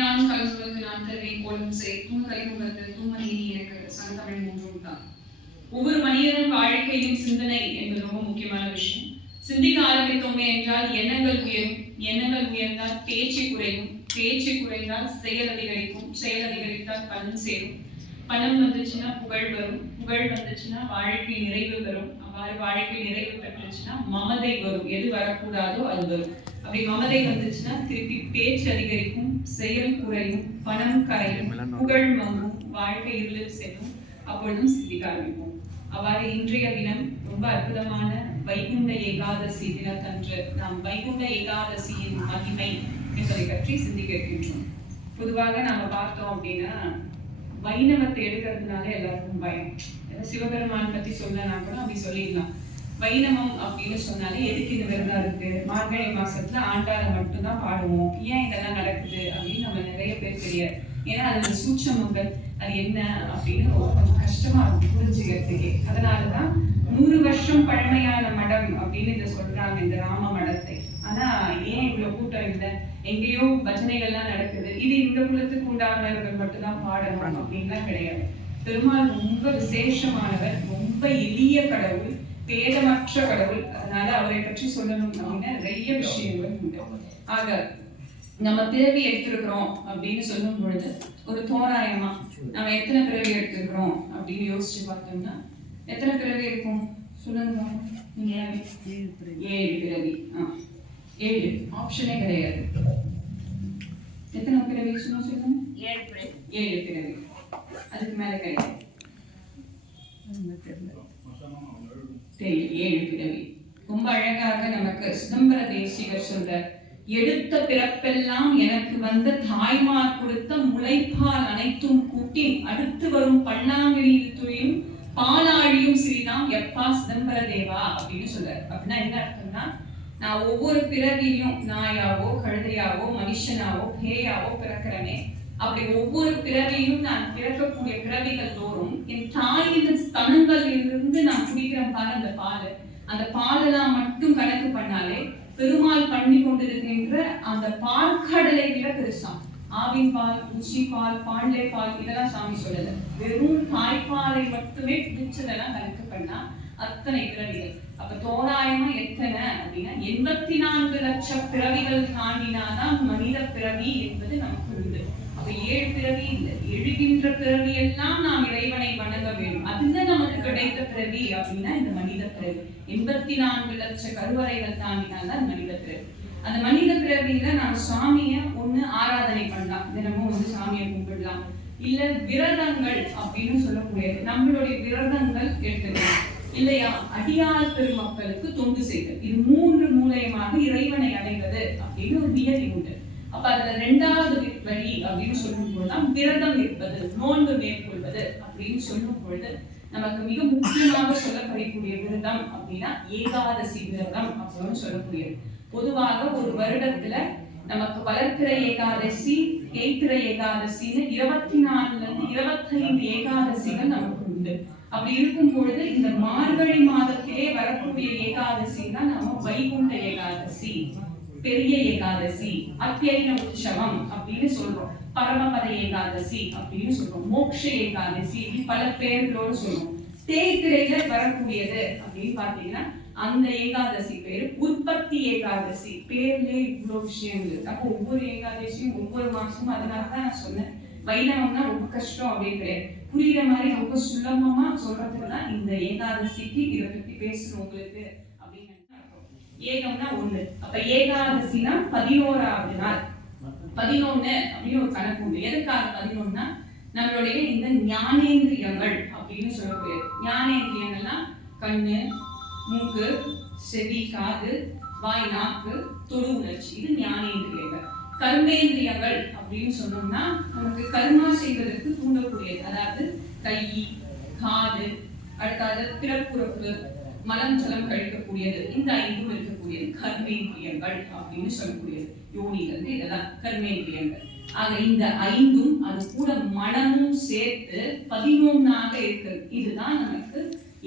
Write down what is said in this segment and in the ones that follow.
நானும் கலந்துள்ளது நான் தருவேன் கோலம் செய் தூண் கலைமுகத்தில் தூமணி எனக்கு சங்கமிழ் மூன்றும் தான். ஒவ்வொரு மனிதனின் வாழ்க்கையும் சிந்தனை என்பது ரொம்ப முக்கியமான விஷயம். சிந்திக்க ஆரம்பித்தோமே என்றால் எண்ணங்கள் உயரும், எண்ணங்கள் உயர்ந்தால் பேச்சு குறையும், பேச்சு குறைந்தால் செயல் அதிகரிக்கும், செயல் அதிகரித்தால் பணம் சேரும், பணம் வந்துச்சுன்னா புகழ் வரும், புகழ் வந்துச்சுன்னா வாழ்க்கை நிறைவு வரும், அவ்வாறு வாழ்க்கை நிறைவு பெற்றுச்சுன்னா மமதை வரும், எது வரக்கூடாதோ அது வரும். அப்படி மமதை வந்துச்சுன்னா திருப்பி பேச்சு அதிகரிக்கும், செயல் குறையும், பணம் கரையும், புகழ் மங்கும், வாழ்க்கை இருளில் செல்லும். அப்பொழுதும் சிந்திக்க ஆரம்பிப்போம். அவ்வாறு இன்றைய தினம் ரொம்ப அற்புதமான வைகுண்ட ஏகாதசி தினத்தன்று நாம் வைகுண்ட ஏகாதசியின் மகிமை என்பதை பற்றி சிந்திக்க இருக்கின்றோம். பொதுவாக நாம பார்த்தோம் அப்படின்னா வைணவத்தை எடுக்கிறதுனால எல்லாருக்கும் பயம். சிவபெருமான் பத்தி சொல்லனா கூட அப்படி சொல்லிடலாம். வைணவம் அப்படின்னு சொன்னாலே எதுக்கு இந்த விரதம் இருக்கு, மார்கழி மாசத்துல ஆண்டாளை மட்டும்தான் பாடுவோம், ஏன் இதெல்லாம் நடக்குது அப்படின்னு நம்ம நிறைய பேர் தெரியாது. ஏன்னா அது சூட்சமங்கள் அது என்ன அப்படின்னு கொஞ்சம் கஷ்டமா இருக்கும் புரிஞ்சுக்கிறதுக்கே. அதனாலதான் 100 வருஷம் பழமையான மடம் அப்படின்னு இதை சொல்றாங்க, இந்த ராம மடத்தை. ஆனா ஏன் இவ்வளவு கூட்டம் இல்லை, எங்கேயோ பஜனைகள்லாம் நடக்குது, இது இந்த குலத்துக்கு உண்டானவர்கள் மட்டும்தான் பாடணும் அப்படின்லாம் கிடையாது. பெருமாள் ரொம்ப விசேஷமானவர், ரொம்ப எளிய கடவுள், பேதமற்ற கடவுள். அதனால அவரை பற்றி சொல்லணும் அப்படின்னா நிறைய விஷயங்கள் உண்டு. ஆக நம்ம பிறவி எடுத்திருக்கிறோம் அப்படின்னு சொல்லும் பொழுது ஒரு தோராயமா நம்ம எத்தனை பிறவி எடுத்திருக்கிறோம் அப்படின்னு யோசிச்சு பார்த்தோம்னா எத்தனை பிறவி இருக்கும் சொல்லுங்க. 7 பிறவி. 7 ஆப்ஷனே கிடையாது. எத்தனை பிறவி சொல்லுங்க? 7 பிறவி. அதுக்கு மேல கிடையாது. 7 பிறவி. ரொம்ப அழகாக நமக்கு சிதம்பர தேசிகர் சொல்ற, எடுத்த பிறப்பெல்லாம் எனக்கு வந்த தாய்மார் கொடுத்த முளைப்பால் அனைத்தும் கூட்டி அடுத்து வரும் பல்லாங்கிரியில் துளியும் பாலாழியும் சிறிதாம் எப்பா சிதம்பர தேவா அப்படின்னு சொல்றாரு. அப்படின்னா என்ன அர்த்தம்னா, நான் ஒவ்வொரு பிறவியும் நாயாவோ கழுதையாவோ மனுஷனாவோ பேயாவோ பிறக்கிறனே, அப்படி ஒவ்வொரு பிறவியும் நான் பிறக்கக்கூடிய பிறவிகள் தோறும் என் தாயின் ஸ்தனங்களில் இருந்து நான் குடிக்கிற பால், அந்த பாலெல்லாம் மட்டும் கணக்கு பண்ணாலே பெருமாள் பண்ணி கொண்டிருக்கின்ற அந்த பால்கடலை விட பெருசாம். ஆவின் பால், உச்சி பால், பாண்டே பால் இதெல்லாம் சாமி சொல்லல. வெறும் தாய்ப்பாலை மட்டுமே பிடிச்சதெல்லாம் கணக்கு பண்ணா அத்தனை பிறவிகள். அப்ப தோராயமா எத்தனை அப்படின்னா 84 லட்சம் பிறவிகள் தாண்டினாதான் மனித பிறவி என்பது நமக்கு உண்டு. அப்ப 7 பிறவி இல்லை, எழுகின்ற பிறவி எல்லாம் நாம் இறைவனை வணங்க வேண்டும். அதுதான் நமக்கு கிடைத்த பிறவி அப்படின்னா இந்த மனித பிறவி. 84 லட்சம் கருவறைகள் தாண்டினால்தான் மனித பிறவி. அந்த மனித பிறவியில நாம் சாமிய ஒண்ணு ஆராதனை பண்ணலாம், தினமும் சாமியை கும்பிடலாம், இல்ல விரதங்கள் அப்படின்னு சொல்லக்கூடியது நம்மளுடைய விரதங்கள் எடுத்துக்கலாம், இல்லையா அடியார் பெருமக்களுக்கு தொண்டு செய்தல். இது 3 மூலயமாக இறைவனை அடைவது அப்படின்னு ஒரு நியதி உண்டு. அப்ப அதுல 2வது வழி அப்படின்னு சொல்லும் போதுதான் விரதம் இருப்பது, நோன்பு மேற்கொள்வது அப்படின்னு சொல்லும் பொழுது நமக்கு மிக முக்கியமாக சொல்லப்படக்கூடிய விரதம் அப்படின்னா ஏகாதசி விரதம் அப்படின்னு சொல்லக்கூடியது. பொதுவாக ஒரு வருடத்துல நமக்கு வளர்ப்பிறை ஏகாதசி, தேய்பிறை ஏகாதசின்னு 24 இருந்து 25 ஏகாதசிகள் நமக்கு உண்டு. அப்படி இருக்கும் பொழுது இந்த மார்கழி மாதத்திலே வரக்கூடிய ஏகாதசி தான் நம்ம வைகுண்ட ஏகாதசி, பெரிய ஏகாதசி, அத்தியன உற்சவம் அப்படின்னு சொல்றோம், பரமபத ஏகாதசி அப்படின்னு சொல்றோம், மோட்ச ஏகாதசி பல பேர்களோடு சொல்றோம். தேய்பிறையில வரக்கூடியது அப்படின்னு பாத்தீங்கன்னா அந்த ஏகாதசி பேரு உற்பத்தி ஏகாதசி. பேர்லயே இவ்வளவு விஷயங்கள். அப்போ ஒவ்வொரு ஏகாதசியும் ஒவ்வொரு மாசமும், அதனாலதான் நான் சொன்னேன் வைணவம்னா ரொம்ப கஷ்டம் அப்படின்னு கிடையாது, புரியுற மாதிரி ரொம்ப சுலபமா சொல்றதுக்குதான் இந்த ஏகாதசிக்கு இதை பத்தி பேசணும் உங்களுக்கு அப்படின்னு. ஏகம்னா 1. அப்ப ஏகாதசினா 11வது நாள். 11 அப்படின்னு ஒரு கணக்கு உண்டு. எதுக்காக 11னா நம்மளுடைய இந்த ஞானேந்திரியங்கள் அப்படின்னு சொல்லக்கூடிய ஞானேந்திரியங்கள்னா கண்ணு, மூக்கு, செவி, காது, வாய், நாக்கு, தொடு உணர்ச்சி, இது ஞானேந்திரியங்கள். கர்மேந்திரியங்கள் அப்படின்னு சொன்னோம்னா நமக்கு கர்மா செய்வதற்கு தூண்டக்கூடியது, அதாவது கை, காது, அடுத்தது பிறப்புறுப்பு, மலம் ஜலம் கழிக்கக்கூடியது, இந்த 5 இருக்கக்கூடியது கர்மேந்திரியங்கள் அப்படின்னு சொல்லக்கூடியது. யோனிகள் இதெல்லாம் கர்மேந்திரியங்கள். ஆக இந்த 5ம் அது கூட மனமும் சேர்த்து 11ஆக இருக்கு. இதுதான் நமக்கு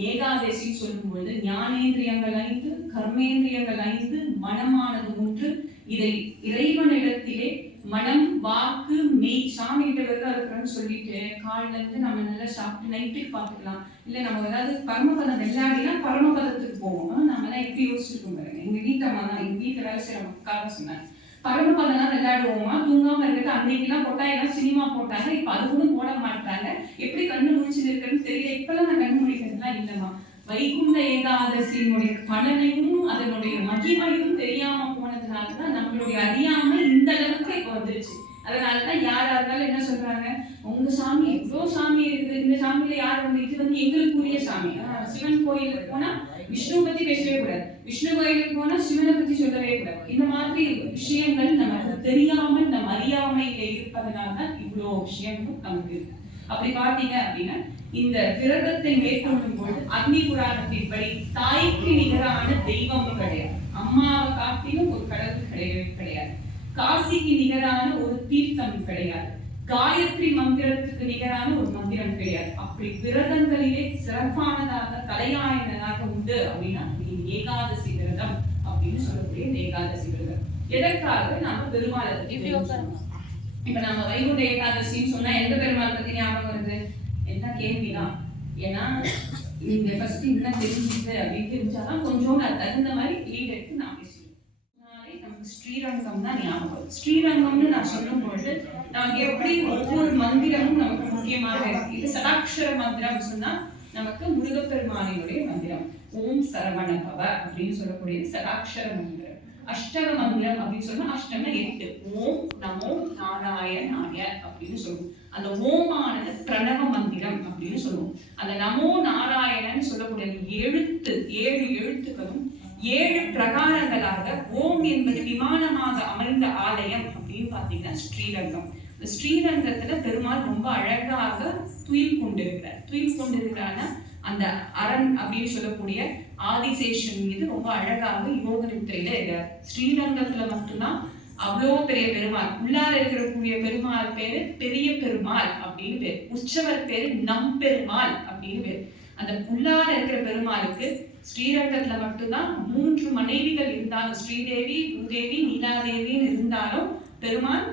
ஏகாதசி சொல்லும் பொழுது ஞானேந்திரியங்கள் 5, கர்மேந்திரியங்கள் 5, மனமானது 3. இதை இறைவனிடத்திலே மனம், வாக்கு, மெய். சாமி கிட்ட விரதம் இருக்கிறோன்னு சொல்லிட்டு காலைல இருந்து நம்ம நல்லா சாப்பிட்டு நைட்டுக்கு பார்த்துக்கலாம். இல்லை நம்ம ஏதாவது பரமபதம் வெள்ளாடினா பரமபதத்துக்கு போவோம். நம்ம எல்லாம் எப்படி யோசிச்சிருக்கோம் பாருங்க. எங்க வீட்டம்மா தான், எங்க வீட்டில் வேலை செய்யற மக்களாக சொன்னாங்க, பரமபதம்லாம் விளையாடுவோமா, தூங்காம இருக்கிறது. அன்னைக்கெல்லாம் கொட்டாயெல்லாம் சினிமா போட்டாங்க, இப்ப அது கூட போட மாட்டாங்க. எப்படி கண்ணு முடிச்சுட்டு இருக்குன்னு தெரியல. இப்பெல்லாம் நான் கண்ணு முடிக்கிறதுலாம் இல்லைம்மா. வைகுண்ட ஏகாதசியினுடைய பலனையும் அதனுடைய மகிமையும் தெரியாம போனதுனாலதான் நம்மளுடைய அறியாமை இந்த அளவுக்கு இப்ப வந்துருச்சு. அதனாலதான் யாரா இருந்தாலும் என்ன சொல்றாங்க, உங்க சாமி இவ்வளோ சாமி இருக்குது, இந்த சாமியில யார் வந்து இது வந்து எங்களுக்குரிய சாமி. சிவன் கோயிலுக்கு போனா விஷ்ணு பத்தி பேசவே கூடாது, விஷ்ணு கோயிலுக்கு போனா சிவனை பத்தி சொல்லவே கூடாது. இந்த மாதிரி விஷயங்கள் நமக்கு தெரியாமல் நம் அறியாமையில இருப்பதனால்தான் இவ்வளோ விஷயங்களும் நமக்கு இருக்கு. அப்படி பாத்தீங்க அப்படின்னா இந்த விரதத்தை மேற்கொள்ளும் பொழுது அக்னி புராணத்தின்படி தாய்க்கு நிகரான தெய்வம் கிடையாது, அம்மாவை காட்டிலும் ஒரு கடவுள் கிடையவே கிடையாது, காசிக்கு நிகரான ஒரு தீர்த்தம் கிடையாது, காயத்ரி மந்திரத்துக்கு நிகரான ஒரு மந்திரம் கிடையாது. அப்படி விரதங்களிலே சிறப்பானதாக தலையாயனதாக உண்டு அப்படின்னா ஏகாதசி விரதம் அப்படின்னு சொல்லக்கூடிய ஏகாதசி விரதம். எதற்காக நாம பெருமாளை பத்தி இப்ப நம்ம வைகுண்ட ஏகாதசின்னு சொன்னா எந்த பெருமாள் பத்தி ஞாபகம் வருது? என்ன கேள்விதான். ஏன்னா இந்த ஃபர்ஸ்ட் இன்னும் தெரிஞ்சுது அப்படின்னு தெரிஞ்சாதான் கொஞ்சம் அது தகுந்த மாதிரி லீட் எடுத்து நான் பேசுவேன். நமக்கு ஸ்ரீரங்கம் தான் ஞாபகம். ஸ்ரீரங்கம்னு நான் சொல்லும் பொழுது நமக்கு எப்படி ஒவ்வொரு மந்திரமும் நமக்கு முக்கியமாக இருக்கு. இது சதாட்சர மந்திரம் சொன்னா நமக்கு முருகப்பெருமானினுடைய மந்திரம் ஓம் சரவண பவ அப்படின்னு சொல்லக்கூடியது சதாட்சர மந்திரம். அஷ்டக மந்திரம் அப்படின்னு சொன்னா அஷ்டம 8 ஓம் நமோ நாராயணாய அப்படின்னு சொல்லுவோம். அந்த ஓமானது பிரணவ மந்திரம் அப்படின்னு சொல்லுவோம். அந்த நமோ நாராயணன் சொல்லக்கூடிய எழுத்து 7 எழுத்துக்களும் 7 பிரகாரங்களாக ஓம் என்பது விமானமாக அமைந்த ஆலயம் அப்படின்னு பாத்தீங்கன்னா ஸ்ரீரங்கம். இந்த ஸ்ரீரங்கத்துல பெருமாள் ரொம்ப அழகாக துயில் கொண்டிருக்கிறார். அந்த அரண் அப்படின்னு சொல்லக்கூடிய ஆதிசேஷன் மீது ரொம்ப அழகாக யோக நித்திரையில இருக்கார். ஸ்ரீரங்கத்துல மட்டும்தான் அவ்வளோ பெரிய பெருமாள். உள்ளார இருக்கக்கூடிய பெருமாள் பேரு பெரிய பெருமாள் அப்படின்னு பேரு, உற்சவர் பேரு நம்பெருமாள் அப்படின்னு பேரு. அந்த உள்ளார இருக்கிற பெருமாளுக்கு ஸ்ரீரங்கத்துல மட்டும்தான் 3 மனைவிகள் இருந்தாலும், ஸ்ரீதேவி, பூதேவி, நீலாதேவின்னு இருந்தாலும் பெருமாள்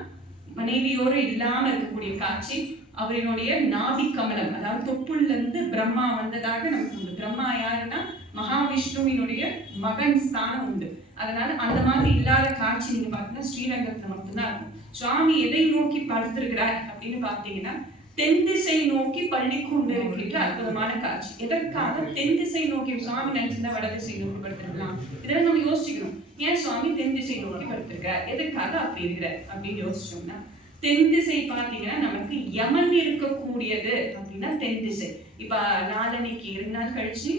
மனைவியோடு இல்லாம இருக்கக்கூடிய காட்சி. அவரினுடைய நாதி கமலம், அதாவது தொப்புள்ள இருந்து பிரம்மா வந்ததாக நமக்கு உண்டு. பிரம்மா யாருன்னா மகாவிஷ்ணுவினுடைய மகன் ஸ்தானம் உண்டு. அதனால அந்த மாதிரி இல்லாத காட்சி நீங்க பாத்தீங்கன்னா ஸ்ரீரங்கத்துல மட்டும்தான் இருக்கும். சுவாமி எதை நோக்கி படுத்திருக்கிறார் அப்படின்னு பாத்தீங்கன்னா தென் திசை நோக்கி பள்ளி கொண்டு இருக்கின்ற அற்புதமான காட்சி. எதற்காக தென் திசை நோக்கி? சுவாமி நினைச்சிருந்தா வட திசை நோக்கி படுத்திருக்கலாம். இதெல்லாம் நம்ம யோசிக்கணும். ஏன் சுவாமி தென் திசை நோக்கி படுத்திருக்கிறார், எதற்காக அப்படி இருக்கிறார் அப்படின்னு யோசிச்சோம்னா, தென் திசை பாத்தீங்கன்னா நமக்கு யமன் இருக்கக்கூடியது அப்படின்னா தென் திசை. இப்ப நாளன்னைக்கு 2 நாள் கழிச்சு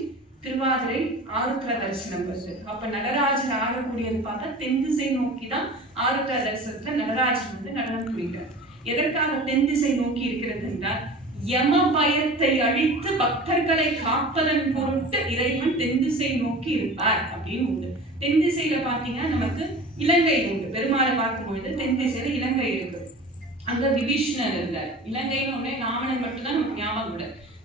திருவாதிரை ஆருத்ரா தரிசனம் வருது. அப்ப நடராஜர் ஆடக்கூடியது பார்த்தா தென் திசை நோக்கி தான் ஆருத்ரா தரிசனத்துல நடராஜர் வந்து நடனம் புரிகிறார். எதற்காக தென் திசை நோக்கி இருக்கிறது என்றால் யம பயத்தை அழித்து பக்தர்களை காப்பதன் பொருட்டு இறைவன் தென் திசை நோக்கி இருப்பார் அப்படின்னு உண்டு. தென் திசையில பாத்தீங்கன்னா நமக்கு இலங்கை உண்டு. பெருமாளை பார்க்கும் பொழுது தென் திசையில இலங்கை இருக்கு. அங்க விபீஷ்ணர் இருந்தார். இலங்கைன்னு ஒன்னே ராவணன் மட்டும்தான் நமக்கு ஞாபகம் கூட.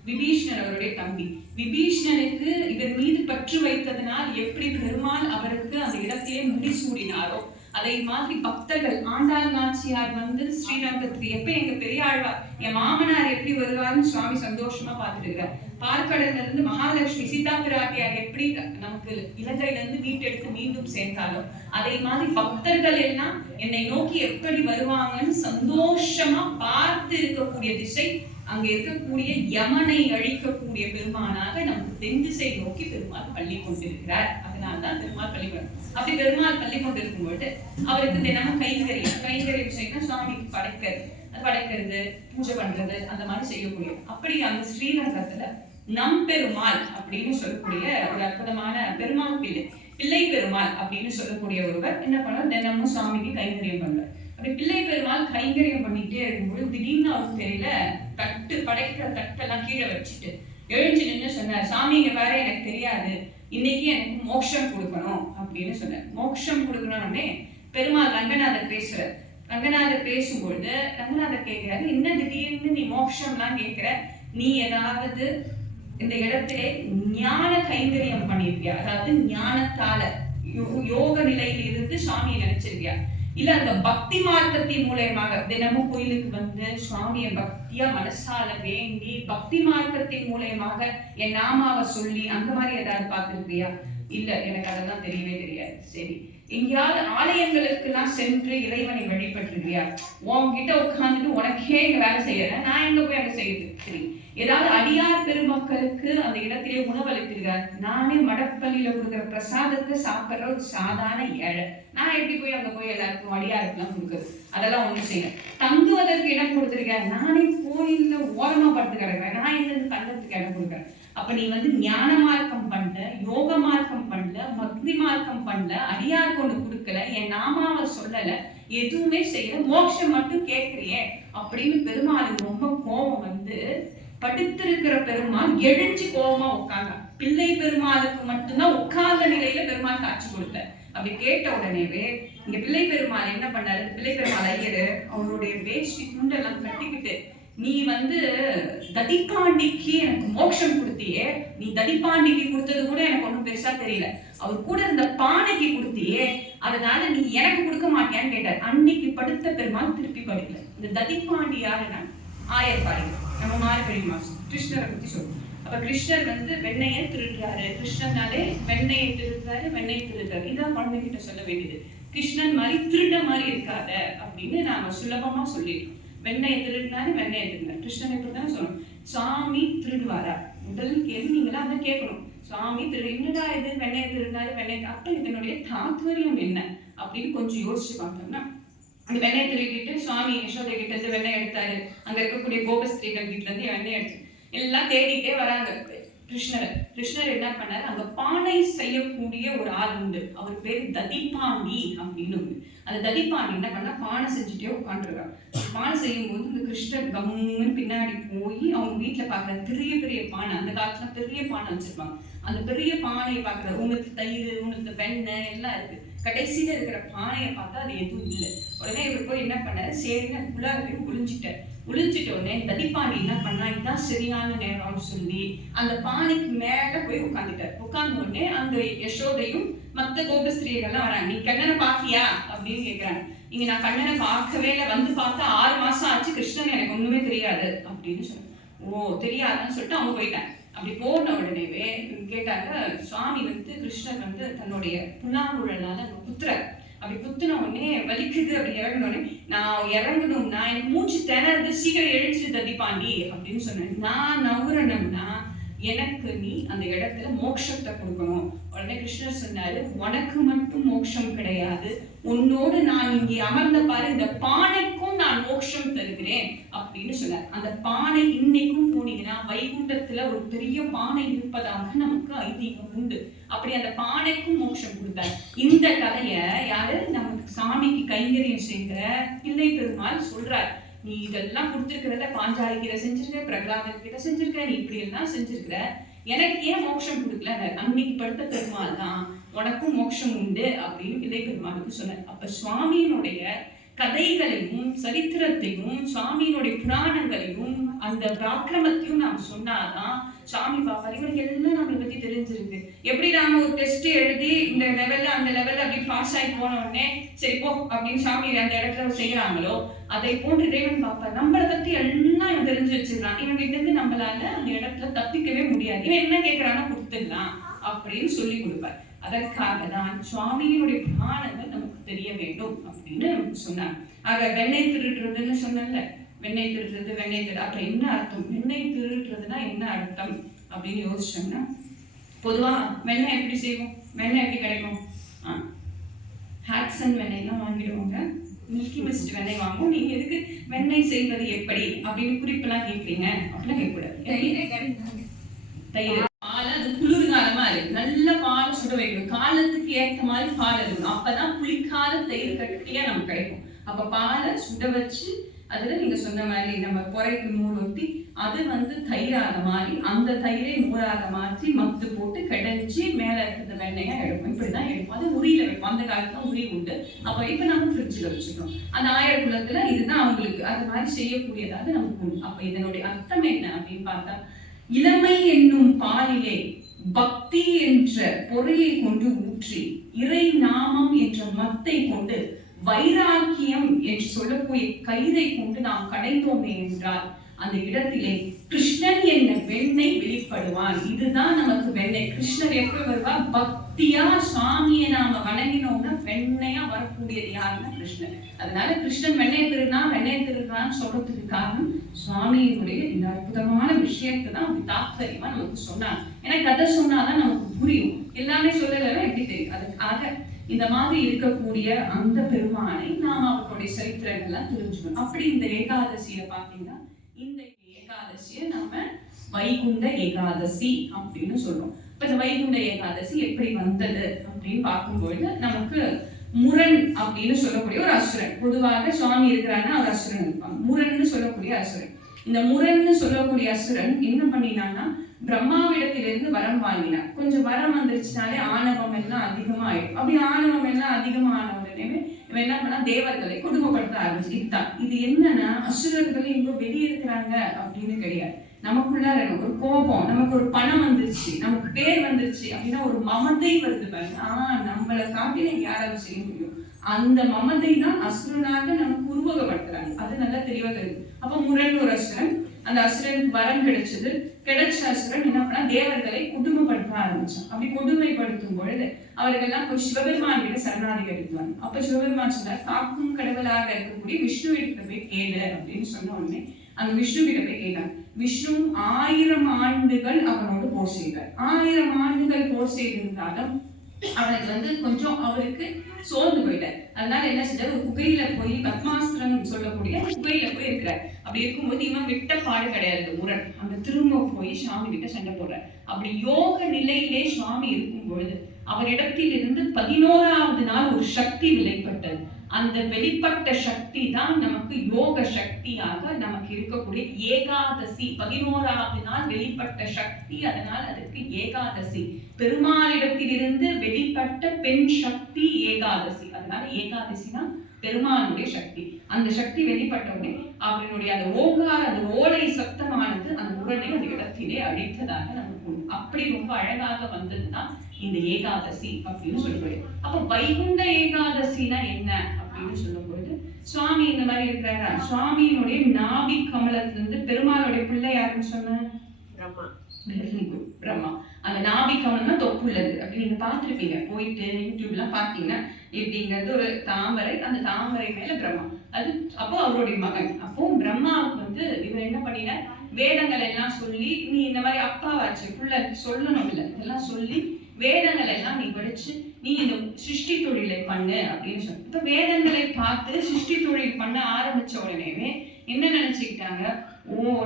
விபீஷ்ணர் அவருடைய தம்பி. விபீஷ்ணனுக்கு இதன் மீது பற்று வைத்ததனால் எப்படி பெருமாள் அவருக்கு அந்த இடத்திலே முடிசூடினாரோ அதை மாதிரி பக்தர்கள் ஆண்டாள் நாச்சியார் வந்து ஸ்ரீரங்கத்துக்கு எப்ப எங்க பெரியாழ்வார் என் மாமனார் எப்படி வருவாருன்னு சுவாமி சந்தோஷமா பார்த்துருக்கிறார். பார்க்கடல்ல இருந்து மகாலட்சுமி சீதா பிராட்டியார் எப்படி நமக்கு இலங்கையில இருந்து மீட்டெடுத்து மீண்டும் சேர்ந்தாலும் அதை மாதிரி பக்தர்கள் எல்லாம் என்னை நோக்கி எப்படி வருவாங்கன்னு சந்தோஷமா பார்த்து இருக்கக்கூடிய திசை அங்க இருக்கக்கூடிய யமனை அழிக்கக்கூடிய பெருமானாக நமக்கு தென் திசை நோக்கி பெருமாள் பள்ளி கொண்டிருக்கிறார். அதனால்தான் பெருமாள் பள்ளி அப்படி பெருமாள் பள்ளி கொண்டிருக்கும் பொழுது அவருக்கு தினமும் கைங்கரியம் செய்யணும். சுவாமிக்கு படைக்கிறது பூஜை பண்றது அந்த மாதிரி செய்யக்கூடிய. அப்படி அந்த ஸ்ரீரங்கத்துல நம்பெருமாள் அப்படின்னு சொல்லக்கூடிய ஒரு அற்புதமான பெருமாள் பிள்ளை பெருமாள் அப்படின்னு சொல்லக்கூடிய ஒருவர் என்ன பண்ணார், தினமும் சுவாமிக்கு கைங்கரியம் பண்றார். அப்படி பிள்ளை பெருமாள் கைங்கரியம் பண்ணிட்டே இருக்கும்போது திடீர்னு அவருக்கு தெரியல, படைக்கிற தட்டெல்லாம் கீழே வச்சுட்டு எழுந்து நின்று சொன்னார், சாமி இங்க வேற எனக்கு தெரியாது, இன்னைக்கு எனக்கு மோட்சம் கொடுக்கணும் அப்படின்னு சொன்னார். மோட்சம் கொடுக்கணும்னே பெருமாள் ரங்கநாதர் பேசுறார். ரங்கநாதர் பேசும்பொழுது ரங்கநாதர் கேட்கிறாரு, என்ன திடீர்னு நீ மோட்சம்லாம் கேட்கிற, நீ ஏதாவது இந்த இடத்திலே ஞான கைங்கரியம் பண்ணிருக்கியா, அதாவது ஞானத்தால யோக நிலையில் இருந்து சாமியை நினைச்சிருக்கியா, இல்ல அந்த பக்தி மார்க்கத்தின் மூலயமாக தினமும் கோயிலுக்கு வந்து சுவாமியை பக்தியா மனசால வேண்டி பக்தி மார்க்கத்தின் மூலயமாக என் நாமாவை சொல்லி அந்த மாதிரி ஏதாவது பார்த்திருக்கியா? இல்ல, எனக்கு அதெல்லாம் தெரியவே தெரியாது. சரி, எங்கேயாவது ஆலயங்களுக்குலாம் சென்று இறைவனை வழிபட்டிருக்கியா? உன்கிட்ட உட்காந்துட்டு உனக்கே இங்க வேலை செய்யறேன், நான் எங்க போய் அங்க செய்யுது? சரி, ஏதாவது அடியார் பெருமக்களுக்கு அந்த இடத்திலே உணவளித்திருக்கார்? நானே மடப்பள்ளியில கொடுக்குற பிரசாதத்தை சாப்பிட்ற ஒரு சாதாரண ஏழை, நான் எப்படி போய் அங்க போய் எல்லாருக்கும் அடியாருக்குலாம் கொடுக்குறது? அதெல்லாம் ஒண்ணும் செய்யல. தங்குவதற்கு இடம் கொடுத்திருக்கேன், நானே கோயில்ல ஓரமா படுத்து கிடக்குறேன், நான் எங்க தங்கத்துக்கு இடம் கொடுக்குறேன்? அப்ப நீ வந்து ஞான மார்க்கம் பண்ணல, யோக மார்க்கம் பண்ணல, பக்தி மார்க்கம் பண்ணல, அடியார் கொண்டு கொடுக்கல, என் நாமாவை சொல்லல, எதுவுமே செய்யல, மோட்சம் மட்டும் கேட்கிறியே அப்படின்னு பெருமாளுக்கு ரொம்ப கோபம் வந்து படுத்திருக்கிற பெருமாள் எழுச்சி கோபமா உட்கார்ந்தா. பிள்ளை பெருமாளுக்கு மட்டும்தான் உட்கார்ந்த நிலையில பெருமாள் காட்சி கொடுத்த. அப்படி கேட்ட உடனேவே இங்க பிள்ளை பெருமாள் என்ன பண்ணாரு? பிள்ளை பெருமாள் ஐயரு அவருடைய வேஷ்டி துண்டெல்லாம் கட்டிக்கிட்டு, நீ வந்து தடிப்பாண்டிக்கு எனக்கு மோட்சம் கொடுத்தியே, நீ தடிப்பாண்டிக்கு கொடுத்தது கூட எனக்கு ஒன்றும் பெருசா தெரியல, அவர் கூட இருந்த பானைக்கு கொடுத்தியே, அதனால நீ எனக்கு கொடுக்க மாட்டியான்னு கேட்டார். அன்னைக்கு படுத்த பெருமாள் திருப்பி படுக்கல. இந்த தடிப்பாண்டி யாருன்னா ஆயர்பாடி, நம்ம மார்கழி மாசம் கிருஷ்ணரை பத்தி சொல்லுவோம். அப்ப கிருஷ்ணர் வந்து வெண்ணையை திருடுறாரு, கிருஷ்ணனாலே வெண்ணையை திருடுறாரு, வெண்ணையை திருடுறாரு. இதான் குழந்தைகிட்ட சொல்ல வேண்டியது. கிருஷ்ணன் மாதிரி திருட மாதிரி இருக்காத அப்படின்னு நாம சுலபமா சொல்லிடுறோம். வெண்ணையை திருடினாரு, வெண்ணையை திருடினாரு. கிருஷ்ணன் இப்படிதான் சொல்லணும். சாமி திருடுவாரா? முதல் கேள்வி நீங்களா அதான் கேட்கணும். சுவாமி என்னடா இது வெண்ணையை திருடினாரு, வெண்ணையை, அப்ப இதனுடைய தாத்பரியம் என்ன அப்படின்னு கொஞ்சம் யோசிச்சு பார்த்தோம்னா, அந்த வெண்ணையை திருடிட்டு சுவாமி யசோதை கிட்ட இருந்து வெண்ணெய் எடுத்தாரு, அங்க இருக்கக்கூடிய கோபஸ்திரீகள் கிட்ட இருந்து வெண்ணெய் எடுத்து எல்லாம் தேடிட்டே வராங்க கிருஷ்ணர் என்ன பண்ணாரு? அங்க பானை செய்யக்கூடிய ஒரு ஆள் உண்டு, அவர் பேரு ததிபாண்டி அப்படின்னு உண்டு. அந்த ததிபாண்டி என்ன பண்ணா பானை செஞ்சுட்டே உட்காந்துருக்காங்க. பானை செய்யும் போது இந்த கிருஷ்ணர் கம்முன்னு பின்னாடி போய் அவங்க வீட்டுல பாக்குற பெரிய பெரிய பானை, அந்த காலத்துல பெரிய பானை வச்சிருப்பாங்க, அந்த பெரிய பானையை பாக்குற உனக்கு தயிர், உனக்கு வெண்ணெய் எல்லாம் இருக்கு. கடைசியில இருக்கிற பானையை பார்த்தா அது எதுவும் இல்லை. உடனே இவர் போய் என்ன பண்ணாரு? சரின்னு அதுக்குள்ளார போய் ஒளிஞ்சிட்ட உடனே தடிப்பாண்டி என்ன பண்ணா, இதுதான் சரியான நேரம்னு சொல்லி அந்த பானைக்கு மேல போய் உட்காந்துட்டார். உட்கார்ந்த உடனே அந்த யசோதையும் மத்த கோபஸ்திரீகள்லாம் வராங்க. நீ கண்ணனை பாத்தியா அப்படின்னு கேட்கிறாங்க. இங்க நான் கண்ணனை பார்க்கவே இல்லை, வந்து பார்த்தா 6 மாசம் ஆச்சு, கிருஷ்ணன் எனக்கு ஒண்ணுமே தெரியாது அப்படின்னு சொன்னேன். ஓ தெரியாதுன்னு சொல்லிட்டு அவங்க போயிட்டாங்க. அப்படி போன உடனேவே கேட்டாங்க, சுவாமி வந்து கிருஷ்ணர் வந்து தன்னுடைய புல்லாங்குழலால குத்துற, அப்படி குத்துன உடனே வலிக்குது, அப்படி இறங்கின உடனே நான் இறங்கணும்னா எனக்கு மூச்சு திணறது, சீக்கிரம் எழுச்சிட்டு தடிப்பாண்டி அப்படின்னு சொன்னேன். நான் நவுறணும்னா எனக்கு நீ அந்த இடத்துல மோட்சத்தை கொடுக்கணும். உடனே கிருஷ்ணர் சொன்னாரு, உனக்கு மட்டும் மோட்சம் கிடையாது, உன்னோடு நான் இங்கே அமர்ந்த பாரு இந்த பானைக்கும் நான் மோட்சம் தருகிறேன் அப்படின்னு சொன்னார். அந்த பானை இன்னைக்கும் போனீங்கன்னா வைகுண்டத்துல ஒரு பெரிய பானை இருப்பதாக நமக்கு ஐதீகம் உண்டு. அப்படி அந்த பானைக்கும் மோட்சம் கொடுத்தார். இந்த கதைய யாரு? நமக்கு சாமிக்கு கைங்கரியம் செய்கிற பிள்ளை பெருமாள் சொல்றார். நீ இதெல்லாம் கொடுத்திருக்கிறத பாஞ்சாலி கிட்ட செஞ்சிருக்க, பிரகலாதன் கிட்ட செஞ்சிருக்க, நீ இப்படி எல்லாம் செஞ்சிருக்கிற, எனக்கு ஏன் மோட்சம் கொடுக்கல? அன்னைக்கு படுத்த பெருமாள் தான் உனக்கும் மோட்சம் உண்டு அப்படின்னு பிள்ளை பெருமாளுக்கு சொன்னார். அப்ப சுவாமியினுடைய கதைகளையும் சரித்திரத்தையும் சுவாமியினுடைய புராணங்களையும் அந்த பிராக்கிரமத்தையும் நாம் சொன்னாதான் சாமி பாப்பாரு இவனுக்கு எல்லாம் நம்மளை பத்தி தெரிஞ்சிருக்கு. எப்படி நாம ஒரு டெஸ்ட் எழுதி இந்த லெவல்ல அந்த லெவல்ல அப்படி பாஸ் ஆகி போன உடனே சரி போ அப்படின்னு சாமி அந்த இடத்துல செய்யறாங்களோ, அதை போன்று இறைவன் பாப்பார் நம்மளை பத்தி எல்லாம் இவன் தெரிஞ்சு வச்சிருக்கான், இவன் கிட்ட இருந்து நம்மளால அந்த இடத்துல தப்பிக்கவே முடியாது, இவன் என்ன கேட்கறான்னா கொடுத்துடலாம் அப்படின்னு சொல்லி கொடுப்பார். அதற்காக தான் சுவாமியினுடைய புராணங்கள் நமக்கு தெரிய வேண்டும் அப்படின்னு நமக்கு சொன்னாங்க. ஆக வெண்ணெய் திருடுறதுன்னு சொன்னல, வெண்ணெய் திருடுறது, வெண்ணெய் திரு, அப்ப என்ன அர்த்தம்? வெண்ணெய் திருடுறதுன்னா என்ன அர்த்தம் அப்படின்னு யோசிச்சோம்னா, பொதுவா வெண்ணெய் எப்படி செய்வோம்? வெண்ணெய் எப்படி கிடைக்கும்? ஹாட்சன் வெண்ணெய்லாம் வாங்கிடுவாங்க, மில்கி மிஸ்ட் வெண்ணெய் வாங்குவோம். நீங்க எதுக்கு வெண்ணெய் செய்வது எப்படி அப்படின்னு குறிப்பெல்லாம் கேட்குறீங்க அப்படிலாம் கேட்கக்கூடாது. தயிர் பால் அது குளிர்காலமா இருக்கு, நல்ல பால் சுட வைக்கணும், காலத்துக்கு ஏற்ற மாதிரி பால் இருக்கணும், அப்பதான் புளிக்காத தயிர் கட்டியா நமக்கு கிடைக்கும். அப்ப பாலை சுட வச்சு அதுல நீங்க சொன்ன மாதிரி நம்ம குறைக்கு நூல் ஒட்டி அது வந்து தயிராக மாறி அந்த தயிரை நூறாக மாற்றி மத்து போட்டு கடைஞ்சி மேல இருக்கிற வெண்ணெயா எடுப்போம். இப்படிதான் எடுப்போம். அது உரியில வைப்போம். அந்த காலத்துல உரி உண்டு. அப்ப இப்ப நம்ம ஃப்ரிட்ஜ்ல வச்சுக்கிறோம். அந்த ஆயிரக்குளத்துல இதுதான் அவங்களுக்கு அது மாதிரி செய்யக்கூடியதாக நமக்கு உண்டு. அப்ப இதனுடைய அர்த்தம் என்ன அப்படின்னு பார்த்தா, இளமை என்னும் பாலிலே பக்தி என்ற பொறையை கொண்டு ஊற்றி இறை நாமம் என்ற மத்தை கொண்டு வைராக்கியம் என்று சொல்லக்கூடிய கயிறை கொண்டு நாம் கடைந்தோமே என்றால் அந்த இடத்திலே கிருஷ்ணன் என்ன வெண்ணெய் வெளிப்படுவான். இதுதான் நமக்கு வெண்ணெய். கிருஷ்ணர் எப்படி வருவா? பக்தியா சுவாமியை நாம வணங்கினோம்னா வெண்ணையா வரக்கூடியது யாருன்னா கிருஷ்ணன். அதனால கிருஷ்ணன் வெண்ணெய் திருடுறான்னு சொல்றதுக்கு காரணம் சுவாமியினுடைய இந்த அற்புதமான விஷயத்தை தான் அப்படி தாத்பரியமா நமக்கு சொன்னாங்க. ஏன்னா கதை சொன்னாதான் நமக்கு புரியும், எல்லாமே சொல்லலைன்னா எப்படி தெரியும். அதுக்காக இந்த மாதிரி இருக்கக்கூடிய அந்த பெருமானை நாம் அவர்களுடைய சரித்திரங்கள்லாம் தெரிஞ்சுக்கணும். அப்படி இந்த ஏகாதசியில பாத்தீங்கன்னா இந்த ஏகாதசியை நம்ம வைகுண்ட ஏகாதசி அப்படின்னு சொல்றோம். இப்ப இந்த வைகுண்ட ஏகாதசி எப்படி வந்தது அப்படின்னு பார்க்கும்பொழுது நமக்கு முரண் அப்படின்னு சொல்லக்கூடிய ஒரு அசுரன், பொதுவாக சுவாமி இருக்கிறாங்கன்னா அவர் அசுரன் இருப்பாங்க. முரண்னு சொல்லக்கூடிய அசுரன். இந்த முரண்னு சொல்லக்கூடிய அசுரன் என்ன பண்ணினான்னா பிரம்மாவிடத்திலிருந்து வரம் வாங்கினார். கொஞ்சம் வரம் வந்துருச்சுனாலே ஆணவம் எல்லாம் அதிகமாயிடும். அப்படி ஆணவம் எல்லாம் அதிகமான உடனே இவன் என்ன பண்ணா தேவர்களை குடும்பப்படுத்த ஆரம்பிச்சுட்டான். இது என்னன்னா அசுரர்கள் இங்க வெளியே இருக்கிறாங்க அப்படின்னு கிடையாது, நமக்குள்ள ஒரு கோபம், நமக்கு ஒரு பணம் வந்துருச்சு, நமக்கு பேர் வந்துருச்சு அப்படின்னா ஒரு மமதை வருது பாருங்க. நம்மளை காட்டில யாராவது செய்ய முடியும், அந்த மமதை தான் அசுரனாக நமக்கு உருவகப்படுத்துறாங்க. அது நல்லா தெளிவாக தெரியுது. அப்ப முரண் ஒரு அசுரன், அந்த அசுரனுக்கு வரம் கிடைச்சது. கிடைச்ச அசுரன் என்ன பண்ணா தேவர்களை கொடுமைப்படுத்த ஆரம்பிச்சான். அப்படி கொடுமைப்படுத்தும் பொழுது அவர்கள்லாம் போய் சிவபெருமான் கிட்ட சரணாதிகரித்தாங்க. அப்ப சிவபெருமான் சொன்னார், காக்கும் கடவுளாக இருக்கக்கூடிய விஷ்ணு கிட்ட போய் கேளு அப்படின்னு சொன்ன உடனே அங்க விஷ்ணு கிட்ட போய் கேட்டாங்க. விஷ்ணு 1000 ஆண்டுகள் அவனோடு போர் செய்தார். 1000 ஆண்டுகள் போர் செய்திருந்தாலும் அவனுக்கு கொஞ்சம் அவருக்கு சோர்ந்து போயிட்டார். அதனால என்ன செஞ்சார், ஒரு குகையில போய் பத்மாஸ்திரம் சொல்லக்கூடிய குகையில போய் இருக்கிறார். அப்படி இருக்கும்போது இவன் விட்ட பாடு கிடையாது முரண். அந்த திரும்ப போய் சுவாமி கிட்ட சண்டை போடுறார். அப்படி யோக நிலையிலே சுவாமி இருக்கும் பொழுது அவரிடத்திலிருந்து 11வது நாள் ஒரு சக்தி வெளிப்பட்டது. அந்த வெளிப்பட்ட சக்தி தான் நமக்கு யோக சக்தியாக நமக்கு இருக்கக்கூடிய ஏகாதசி. 11வது நாள் வெளிப்பட்ட சக்தி, அதனால் அதுக்கு ஏகாதசி. பெருமாளிடத்திலிருந்து வெளிப்பட்ட பெண் சக்தி ஏகாதசி. அதனால ஏகாதசினா பெருமானுடைய சக்தி. அந்த சக்தி வெளிப்பட்டவுடனே அவனுடைய அந்த ஓங்கார, அந்த ஓலை சத்தமானது அந்த முரணை அந்த இடத்திலே அழித்ததாக நமக்கு அப்படி ரொம்ப அழகாக வந்ததுதான் இந்த ஏகாதசி அப்படின்னு சொல்றது. அப்ப வைகுண்ட ஏகாதசினா என்ன அப்படின்னு சொல்லும் பொழுது சுவாமி இந்த மாதிரி இருக்கிறாரா, சுவாமியினுடைய நாபி கமலத்திலிருந்து பெருமாளுடைய பிள்ளை யாருன்னு சொன்ன பிரம்மா. அந்த நாபி கமலம்னா தொப்புள்ளது அப்படி நீங்க பார்த்திருப்பீங்க, போயிட்டு யூடியூப்லாம் பார்த்தீங்கன்னா எப்படிங்கிறது ஒரு தாமரை, அந்த தாமரை மேல பிரம்மா. அது அப்போ அவருடைய மகன். அப்போ பிரம்மாவுக்கு இவர் என்ன பண்ணினார், வேதங்கள் எல்லாம் சொல்லி நீ இந்த மாதிரி அப்பாவாச்சு புள்ள சொல்லணும் இல்லை, இதெல்லாம் சொல்லி வேதங்கள் எல்லாம் நீ படிச்சு நீ இந்த சிருஷ்டி தொழிலை பண்ணு அப்படின்னு சொல்லி. இப்ப வேதங்களை பார்த்து சிருஷ்டி தொழில் பண்ண ஆரம்பிச்ச உடனே என்ன நினைச்சுக்கிட்டாங்க,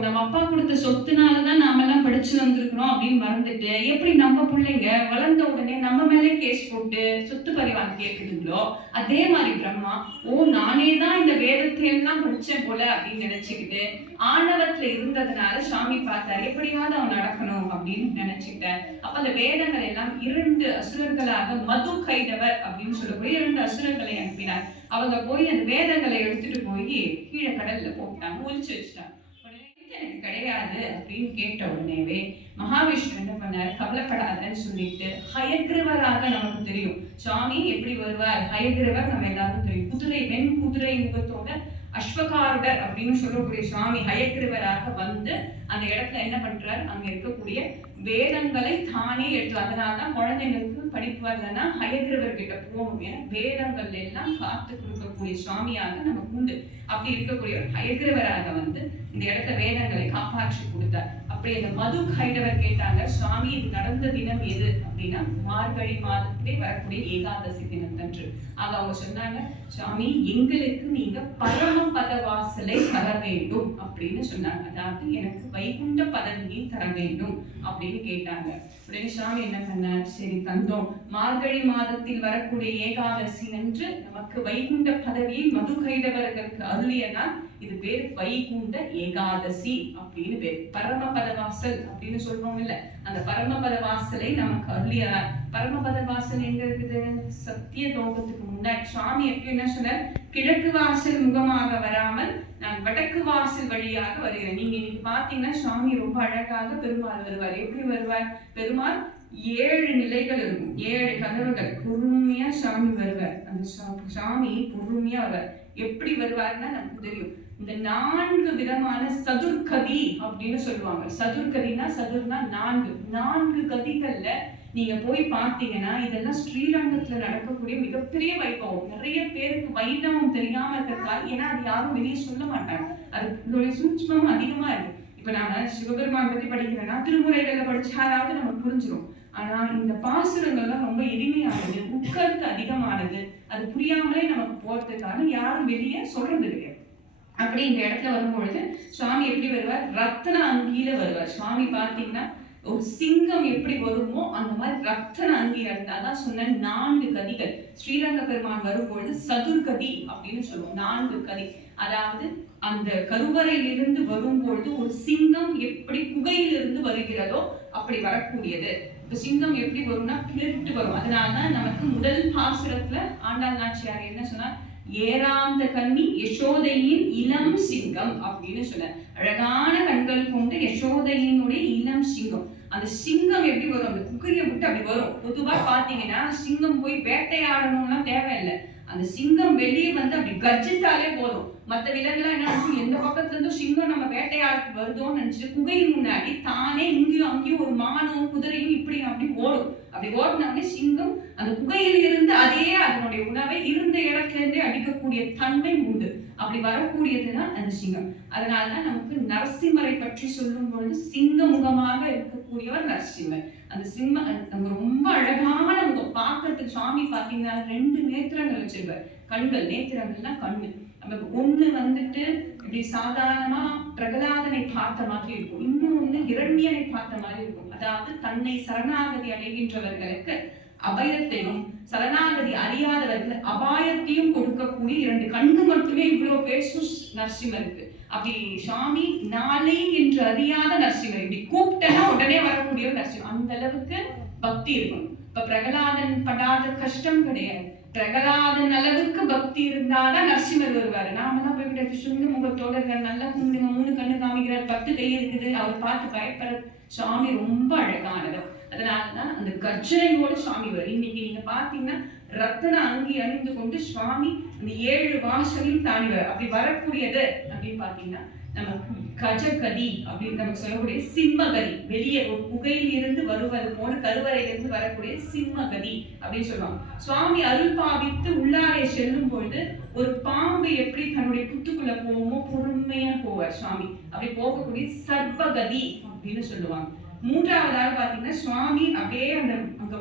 நம்ம அப்பா கொடுத்த சொத்துனாலதான் நாம எல்லாம் படிச்சு வந்திருக்கிறோம் அப்படின்னு மறந்துட்டு எப்படி நம்ம பிள்ளைங்க வளர்ந்த உடனே நம்ம மேலே கேஸ் போட்டு சொத்து பரிவாங்க கேட்குதுங்களோ அதே மாதிரி பிரம்மா நானே தான் இந்த வேதத்தை எல்லாம் படிச்சேன் போல அப்படின்னு நினைச்சுக்கிட்டு ஆணவத்துல இருந்ததுனால சுவாமி பார்த்தார், எப்படியாவது அவன் நடக்கணும் அப்படின்னு நினைச்சுக்கிட்டேன். அப்ப அந்த வேதங்கள் எல்லாம் 2 அசுரர்களாக மது கைடவர் அப்படின்னு சொல்லக்கூடிய 2 அசுரர்களை அனுப்பினார். அவங்க போய் அந்த வேதங்களை எடுத்துட்டு போய் கீழே கடல்ல போட்டாங்க, ஒழிச்சு வச்சுட்டாங்க. எனக்கு கிடையாது அப்படின்னு கேட்ட உடனேவே மகாவிஷ்ணு என்ன பண்ணாரு, கவலைப்படாதன்னு சொல்லிட்டு ஹயக்ரீவராக நமக்கு தெரியும் சுவாமி எப்படி வருவார். ஹயக்ரீவர் நம்ம எல்லாரும் தெரியும், குதிரை வெண் குதிரை முகத்தோட அஸ்வகாருடர் அப்படின்னு சொல்லக்கூடிய சுவாமி ஹயக்ரீவராக வந்து அந்த இடத்துல என்ன பண்றாரு, அங்க இருக்கக்கூடிய வேதங்களை தானே எடுத்து. அதனாலதான் குழந்தைங்களுக்கு படிப்பு வரலன்னா ஹயக்ரீவர் கிட்ட போகணும். ஏன்னா வேதங்கள் எல்லாம் காத்து கொடுக்கக்கூடிய சுவாமியாக நமக்கு உண்டு. அப்படி இருக்கக்கூடிய ஹயக்ரீவராக வந்து இந்த இடத்த வேதங்களை காப்பாற்றி கொடுத்தார். அப்படி அந்த மது கைடவர் கேட்டாங்க, சுவாமி இது நடந்த தினம் எது அப்படின்னா மார்கழி மாதத்திலே வரக்கூடிய ஏகாதசி தினம் தன்று. ஆக அவங்க சொன்னாங்க, சுவாமி எங்களுக்கு நீங்க பரமபத வாசலை தர வேண்டும் அப்படின்னு சொன்னாங்க. அதாவது எனக்கு வைகுண்ட பதவியை தர வேண்டும் அப்படின்னு கேட்டாங்க. உடனே சுவாமி என்ன பண்ணார், சரி தந்தோம். மார்கழி மாதத்தில் வரக்கூடிய ஏகாதசி என்று நமக்கு வைகுண்ட பதவியை மது கைடவர்களுக்கு அருளியனால் இது பேர் வைகுண்ட ஏகாதசி அப்படின்னு பேர். பரமபத வாசல் அப்படின்னு சொல்றோம் இல்ல, அந்த பரமபத வாசலை நமக்கு அருளியார். பரமபத வாசல் எங்க இருக்குது, சத்திய லோகத்துக்கு முன்னாடி. சுவாமி எப்படி என்ன சொன்னார், கிழக்கு வாசல் முகமாக வராமல் நான் வடக்கு வாசல் வழியாக வருகிறேன். நீங்க இன்னைக்கு பாத்தீங்கன்னா சுவாமி ரொம்ப அழகாக பெருமாள் வருவார். எப்படி வருவார், பெருமாள் 7 நிலைகள் இருக்கும், 7 கதவுகள். பொறுமையா சாமி வருவார். அந்த சாமி பொறுமையா வருவார். எப்படி வருவாருன்னா நமக்கு தெரியும். இந்த 4 விதமான சதுர்கதி அப்படின்னு சொல்லுவாங்க. சதுர்கதினா, சதுர்னா 4 கதிகள்ல நீங்க போய் பார்த்தீங்கன்னா இதெல்லாம் ஸ்ரீரங்கத்துல நடக்கக்கூடிய மிகப்பெரிய வைபவம். நிறைய பேருக்கு வைணவம் தெரியாம இருக்கிறதுக்காக, ஏன்னா அது யாரும் வெளியே சொல்ல மாட்டாங்க. அது இதோடைய சூட்சமும் அதிகமா இருக்கு. இப்ப நாம சிவபெருமான் பத்தி படிக்கிறேன்னா திருமுறைகள்ல படிச்சாலாவது நமக்கு புரிஞ்சிடும். ஆனா இந்த பாசுரங்கள்லாம் ரொம்ப எளிமையானது, உட்கருத்து அதிகமானது. அது புரியாமலே நமக்கு போறதுக்காக யாரும் வெளியே சொல்றது கிடையாது. அப்படி இந்த இடத்துல வரும்பொழுது சுவாமி எப்படி வருவார்? ரத்தன அங்கியில வருவார். சுவாமி பார்த்தீங்கன்னா ஒரு சிங்கம் எப்படி வருமோ அந்த மாதிரி ரத்தன அங்கி இருந்தாதான் சொன்ன 4 கதிகள். ஸ்ரீரங்க பெருமான் வரும்பொழுது சதுர்கதி அப்படின்னு சொல்லுவோம். 4 கதி. அதாவது அந்த கருவறையிலிருந்து வரும்பொழுது ஒரு சிங்கம் எப்படி குகையிலிருந்து வருகிறதோ அப்படி வரக்கூடியது. இப்ப சிங்கம் எப்படி வரும்னா கிளறிட்டு வரும். அதனாலதான் நமக்கு முதல் பாசுரத்துல ஆண்டாள் நாச்சியார் என்ன சொன்னார்? ஏராந்த கண்ணி யசோதையின் இளம் சிங்கம் அப்படின்னு சொன்ன. அழகான கண்கள் கொண்டு யசோதையினுடைய இளம் சிங்கம். அந்த சிங்கம் எப்படி வரும்? அந்த குகையை விட்டு அப்படி வரும். பொதுவா பாத்தீங்கன்னா சிங்கம் போய் வேட்டையாடணும்னா தேவையில்லை. அந்த சிங்கம் வெளியே வந்து அப்படி கர்ஜித்தாலே போதும். மற்ற விலங்குலாம் என்ன நினைச்சு, எந்த பக்கத்துல இருந்தும் சிங்கம் நம்ம வேட்டையாட வருதோன்னு நினைச்சிட்டு குகையின் முன்னாடி தானே இங்கேயும் அங்கேயும் ஒரு மானும் குதிரையும் இப்படி அப்படி ஓடும். அப்படி ஓடினோடனே சிங்கம் அந்த குகையில் இருந்து அதே அதனுடைய உணவை இருந்த இடத்துல இருந்தே அடிக்கக்கூடிய தன்மை உண்டு. அப்படி வரக்கூடியதுதான் அந்த சிங்கம். அதனாலதான் நமக்கு நரசிம்மரை பற்றி சொல்லும் பொழுது சிங்க முகமாக இருக்கக்கூடியவர் நரசிம்மர். அந்த சிம்ம ரொம்ப அழகான முகம். பார்க்கறதுக்கு சுவாமி பாத்தீங்கன்னா 2 நேத்திரங்கள் வச்சிருப்பார். கண்கள், நேத்திரங்கள்னா கண்ணு. ஒண்ணு வந்துட்டு இப்படி சாதாரணமா பிரகலாதனை பார்த்த மாதிரி இருக்கும், இன்னொன்னு இரண்யனை பார்த்த மாதிரி இருக்கும். அதாவது தன்னை சரணாகதி அடைகின்றவர்களுக்கு அபயத்தையும் சரணாகதி அறியாதவர்கள் அபாயத்தையும் கொடுக்கக்கூடிய 2 கண்ணு மட்டுமே இவ்வளவு பேசும் நரசிம்மருக்கு. அப்படி சுவாமி நாளை என்று அறியாத நரசிம்மர், இப்படி கூப்பிட்டனா உடனே வரக்கூடிய நரசிம்மர். அந்த அளவுக்கு பக்தி இருக்கும். இப்ப பிரகலாதன் படாத கஷ்டம் கிடையாது. பிரகலாதன் அளவுக்கு பக்தி இருந்தாதான் நரசிம்மர் வருவாரு. நாமெல்லாம் போய்கிட்ட சுங்க முகத்தோட நல்லா கும்பிடுங்க, 3 கண்ணு காமிக்கிறார், 10 கை இருக்குது, அவர் பார்த்து பயப்படுற சுவாமி ரொம்ப அழகானவர். அதனாலதான் அந்த கர்ஜனையோட சுவாமி வரும். இன்னைக்கு நீங்க பாத்தீங்கன்னா ரத்தன அங்கி அணிந்து கொண்டு சுவாமி அந்த 7 வாசலையும் தாண்டி வர. அப்படி வரக்கூடியது அப்படின்னு பாத்தீங்கன்னா நமக்கு கஜகதி அப்படின்னு நமக்கு சொல்லக்கூடிய சிம்மகதி. வெளியே ஒரு குகையில் இருந்து வருவது போல கருவறையிலிருந்து வரக்கூடிய சிம்மகதி அப்படின்னு சொல்லுவாங்க. சுவாமி அருள் பாவித்து உள்ளாரே செல்லும் பொழுது ஒரு பாம்பு எப்படி தன்னுடைய புத்துக்குள்ள போகுமோ பொறுமையா போவார் சுவாமி. அப்படி போகக்கூடிய சர்வகதி அப்படின்னு சொல்லுவாங்க. 3வதாக பாத்தீங்கன்னா சுவாமி அப்படியே அந்த அங்க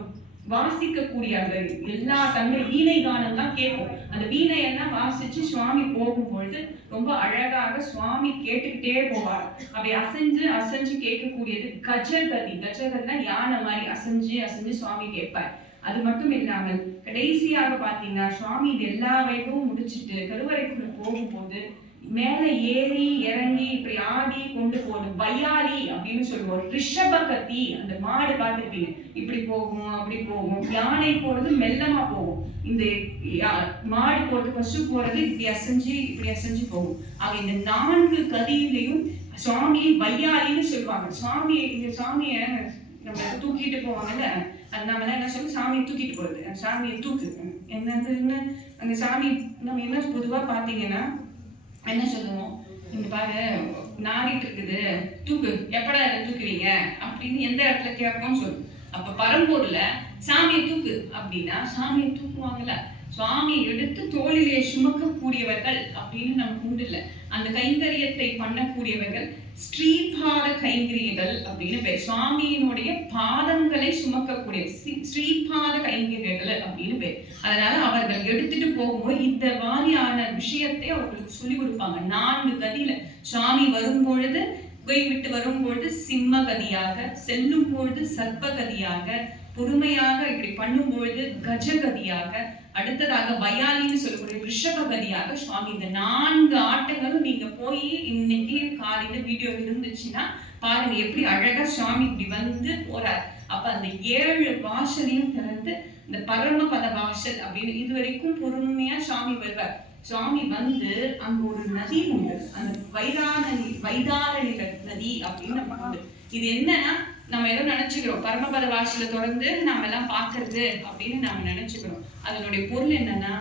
வாசிக்கக்கூடிய அந்த எல்லா தன்மை வீணை கானம் தான் கேட்கும். அந்த வீணை எல்லாம் வாசிச்சு சுவாமி போகும்பொழுது ரொம்ப அழகாக சுவாமி கேட்டுக்கிட்டே போவார். அப்படி அசைஞ்சு அசைஞ்சு கேட்கக்கூடியது கஜகதி. கஜகதினா யானை மாதிரி அசைஞ்சு அசைஞ்சு சுவாமி கேட்பார். அது மட்டும் இல்லாமல் கடைசியாக பாத்தீங்கன்னா சுவாமி இது எல்லா வைபவும் முடிச்சுட்டு கருவறைக்குள்ள போகும்போது மேல ஏறி இறங்கி இப்படி ஆடி கொண்டு போகணும். வயாரி அப்படின்னு சொல்லுவோம். ரிஷபகதி, அந்த மாடு பார்த்துருப்பீங்க, இப்படி போகும் அப்படி போகும். யானை போறது மெல்லமா போகும். இந்த மாடு போறது, பசு போறது இப்படி அசைஞ்சு இப்படி அசைஞ்சு போகும். ஆக இந்த 4 கதியிலையும் சுவாமி வையாரின்னு சொல்லுவாங்க. சுவாமி இந்த சாமிய நம்ம தூக்கிட்டு போவாங்கல்ல, அது நம்ம என்ன சொல்லுவோம்? சாமியை தூக்கிட்டு போறது, சாமியை தூக்கு என்னதுன்னு. அந்த சாமி நம்ம என்ன பொதுவா பாத்தீங்கன்னா என்ன சொல்லுவோம்? இங்க பாரு நாடிட்டு இருக்குது, தூக்கு, எப்படா இதை தூக்குவீங்க அப்படின்னு எந்த இடத்துல கேட்போம்னு சொல்லுவோம். அப்ப பரம்பூர்ல சாமியை தூக்கு அப்படின்னா சாமியை தூக்குவாங்கல்ல, சுவாமியை எடுத்து தோளிலே சுமக்கக்கூடியவர்கள் அப்படின்னு நமக்கு உண்டு இல்ல. அந்த கைங்கரியத்தை பண்ணக்கூடியவர்கள் ஸ்ரீபாத கைங்கரியர்கள் அப்படின்னு பேர். சுவாமியினுடைய பாதங்களை சுமக்கக்கூடிய ஸ்ரீபாத கைங்கரியர்கள் அப்படின்னு பேர். அதனால அவர்கள் எடுத்துட்டு போகும்போது இந்த மாதிரியான விஷயத்தை அவர்களுக்கு சொல்லி கொடுப்பாங்க. 4 கதியில சுவாமி வரும்பொழுது குகை விட்டு வரும்பொழுது சிம்மகதியாக, செல்லும் பொழுது சர்ப்பகதியாக, பொறுமையாக இப்படி பண்ணும்பொழுது கஜகதியாக, அடுத்ததாக வயாலின்னு சொல்லக்கூடிய ரிஷபகதியாக சுவாமி. இந்த 4 ஆட்டங்களும் நீங்க போய் இன்னைக்கு காலையில வீடியோ இருந்துச்சுன்னா பாருங்க எப்படி அழகா சுவாமி இப்படி வந்து போறார். அப்ப அந்த 7 வாசலையும் திறந்து இந்த பரமபத வாசல் அப்படின்னு இது வரைக்கும் பொறுமையா சுவாமி வருவார். சுவாமி வந்து அங்க ஒரு நதி உண்டு, அந்த வைதாரணி நதி அப்படின்னு நமக்கு உண்டு. இது என்னன்னா நம்ம ஏதோ நினைச்சுக்கிறோம், பரமபத வாசல தொடர்ந்து நாம எல்லாம் பாக்குறது அப்படின்னு நாம நினைச்சுக்கிறோம். அதனுடைய பொருள் என்னன்னா,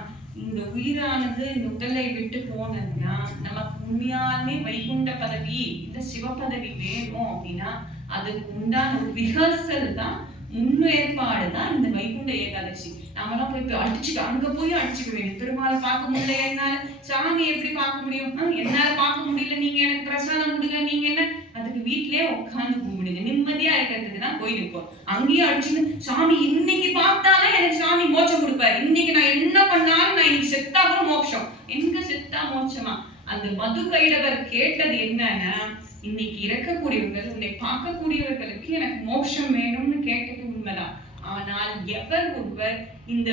இந்த உயிரானது இந்த உடலை விட்டு போனதுன்னா நமக்கு உண்மையாலுமே வைகுண்ட பதவி இல்ல சிவபதவி வேணும் அப்படின்னா அதுக்கு உண்டான ஒரு ரிஹர்சல் தான், முன்னேற்பாடு தான் இந்த வைகுண்ட ஏகாதசி. நாமெல்லாம் போய் அங்க போய் அடிச்சுக்க வேண்டிய, பெருமாளை பார்க்க முடியல என்னால, சாமி எப்படி பார்க்க முடியும், என்னால பார்க்க முடியல, நீங்க எனக்கு பிரசாதம் கொடுங்க, நீங்க என்ன, அதுக்கு வீட்லயே உட்காந்து கும்பிடுங்க, நிம்மதியா இருக்கிறதுக்கு தான் போய் நிற்போம். அங்கேயும் அடிச்சுன்னு சாமி இன்னைக்கு பார்த்தாலும் எனக்கு சாமி மோட்சம் கொடுப்பாரு, இன்னைக்கு நான் என்ன பண்ணாலும் நான் இன்னைக்கு செத்தா கூட மோட்சம், எங்க செத்தா மோட்சமா? அந்த மது கைடவர் கேட்டது என்னன்னா, இன்னைக்கு இறக்கக்கூடியவர்கள், உன்னை பார்க்கக்கூடியவர்களுக்கு எனக்கு மோட்சம் வேணும்னு கேட்டது உண்மைதான். ஆனால் எவர் ஒருவர் இந்த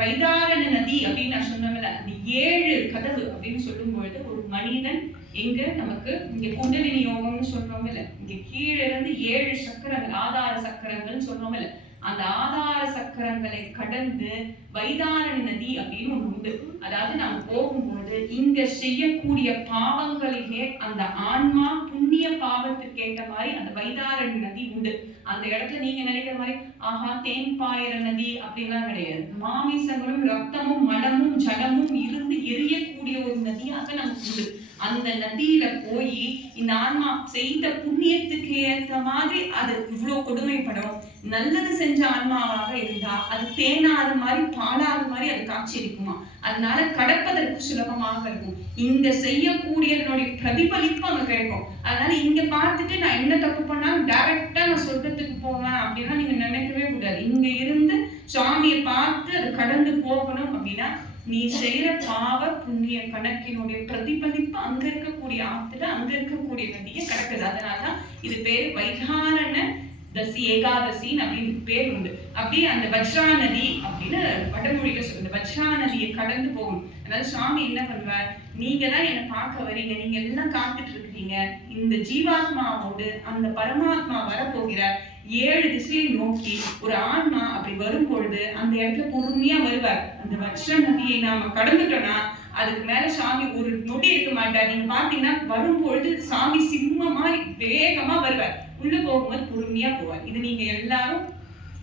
வைதாரண நதி அப்படின்னு நான் சொன்னோம்ல, அந்த 7 கதவு அப்படின்னு சொல்லும் பொழுது ஒரு மனிதன் எங்க நமக்கு இங்க குண்டலினி யோகம்னு சொல்றோம்ல, இங்க கீழே இருந்து 7 சக்கரங்கள், ஆதார சக்கரங்கள் சொல்றோம்ல, அந்த ஆதார சக்கரங்களை கடந்து வைதாரண நதி அப்படின்னு ஒண்ணு உண்டு. அதாவது நாம போகும்போது இங்க செய்யக்கூடிய பாவங்களிலே அந்த ஆன்மா புண்ணிய பாவத்துக்கு ஏற்ற மாதிரி அந்த வைதாரண நதி உண்டு. அந்த இடத்துல நீங்க நினைக்கிற மாதிரி ஆஹா தேன் பாயிர நதி அப்படின்லாம் கிடையாது. மாமிசங்களும் ரத்தமும் மலமும் ஜலமும் இருந்து எரியக்கூடிய ஒரு நதியாக நமக்கு உண்டு. அந்த நதியில போய் இந்த ஆன்மா செய்த புண்ணியத்துக்கு ஏற்ற மாதிரி அது இவ்வளவு கொடுமைப்படும். நல்லது செஞ்ச ஆன்மாவாக இருந்தா அது தேனாத மாதிரி பாலாத மாதிரி அது காட்சி இருக்குமா, அதனால கடப்பதற்கு சுலபமாக இருக்கும். இங்க செய்யக்கூடியதனுடைய பிரதிபலிப்பு அங்க கிடைக்கும். அதனால இங்க பார்த்துட்டு நான் என்ன தப்பு பண்ணாலும் டைரக்டா நான் சொர்க்கத்துக்கு போவேன் அப்படின்னா நீங்க நினைக்கவே கூடாது. இங்க இருந்து சுவாமியை பார்த்து அது கடந்து போகணும் அப்படின்னா நீ செய்யற பாவ புண்ணிய கணக்கினுடைய பிரதிபலிப்பு அங்க இருக்கக்கூடிய ஆத்துல அங்க இருக்கக்கூடிய நதியை கடக்குது. அதனாலதான் இது பேரு வைதாரண தசி ஏகாதசின்னு அப்படின்னு பேர் உண்டு. அப்படியே அந்த வஜ்ரா நதி அப்படின்னு வடமொழியில சொல்லுங்க, வஜ்ரா நதியை கடந்து போகும். அதாவது சுவாமி என்ன பண்ணுவார், நீங்க தான் என்னை பார்க்க வரீங்க, நீங்க எல்லாம் காத்துட்டு இருக்கீங்க, இந்த ஜீவாத்மாவோடு அந்த பரமாத்மா வரப்போகிறார். 7 திசையை நோக்கி ஒரு ஆன்மா அப்படி வரும் பொழுது அந்த இடத்துல பொறுமையா வருவார். அந்த வஜ்ர நதியை நாம கடந்துட்டோம்னா அதுக்கு மேல சாமி ஒரு நொடி இருக்க மாட்டார். நீங்க பாத்தீங்கன்னா வரும்பொழுது சாமி சிம்ம மாதிரி வேகமா வருவார், உள்ள போகும்போது பொறுமையா போவார். இது நீங்க எல்லாரும்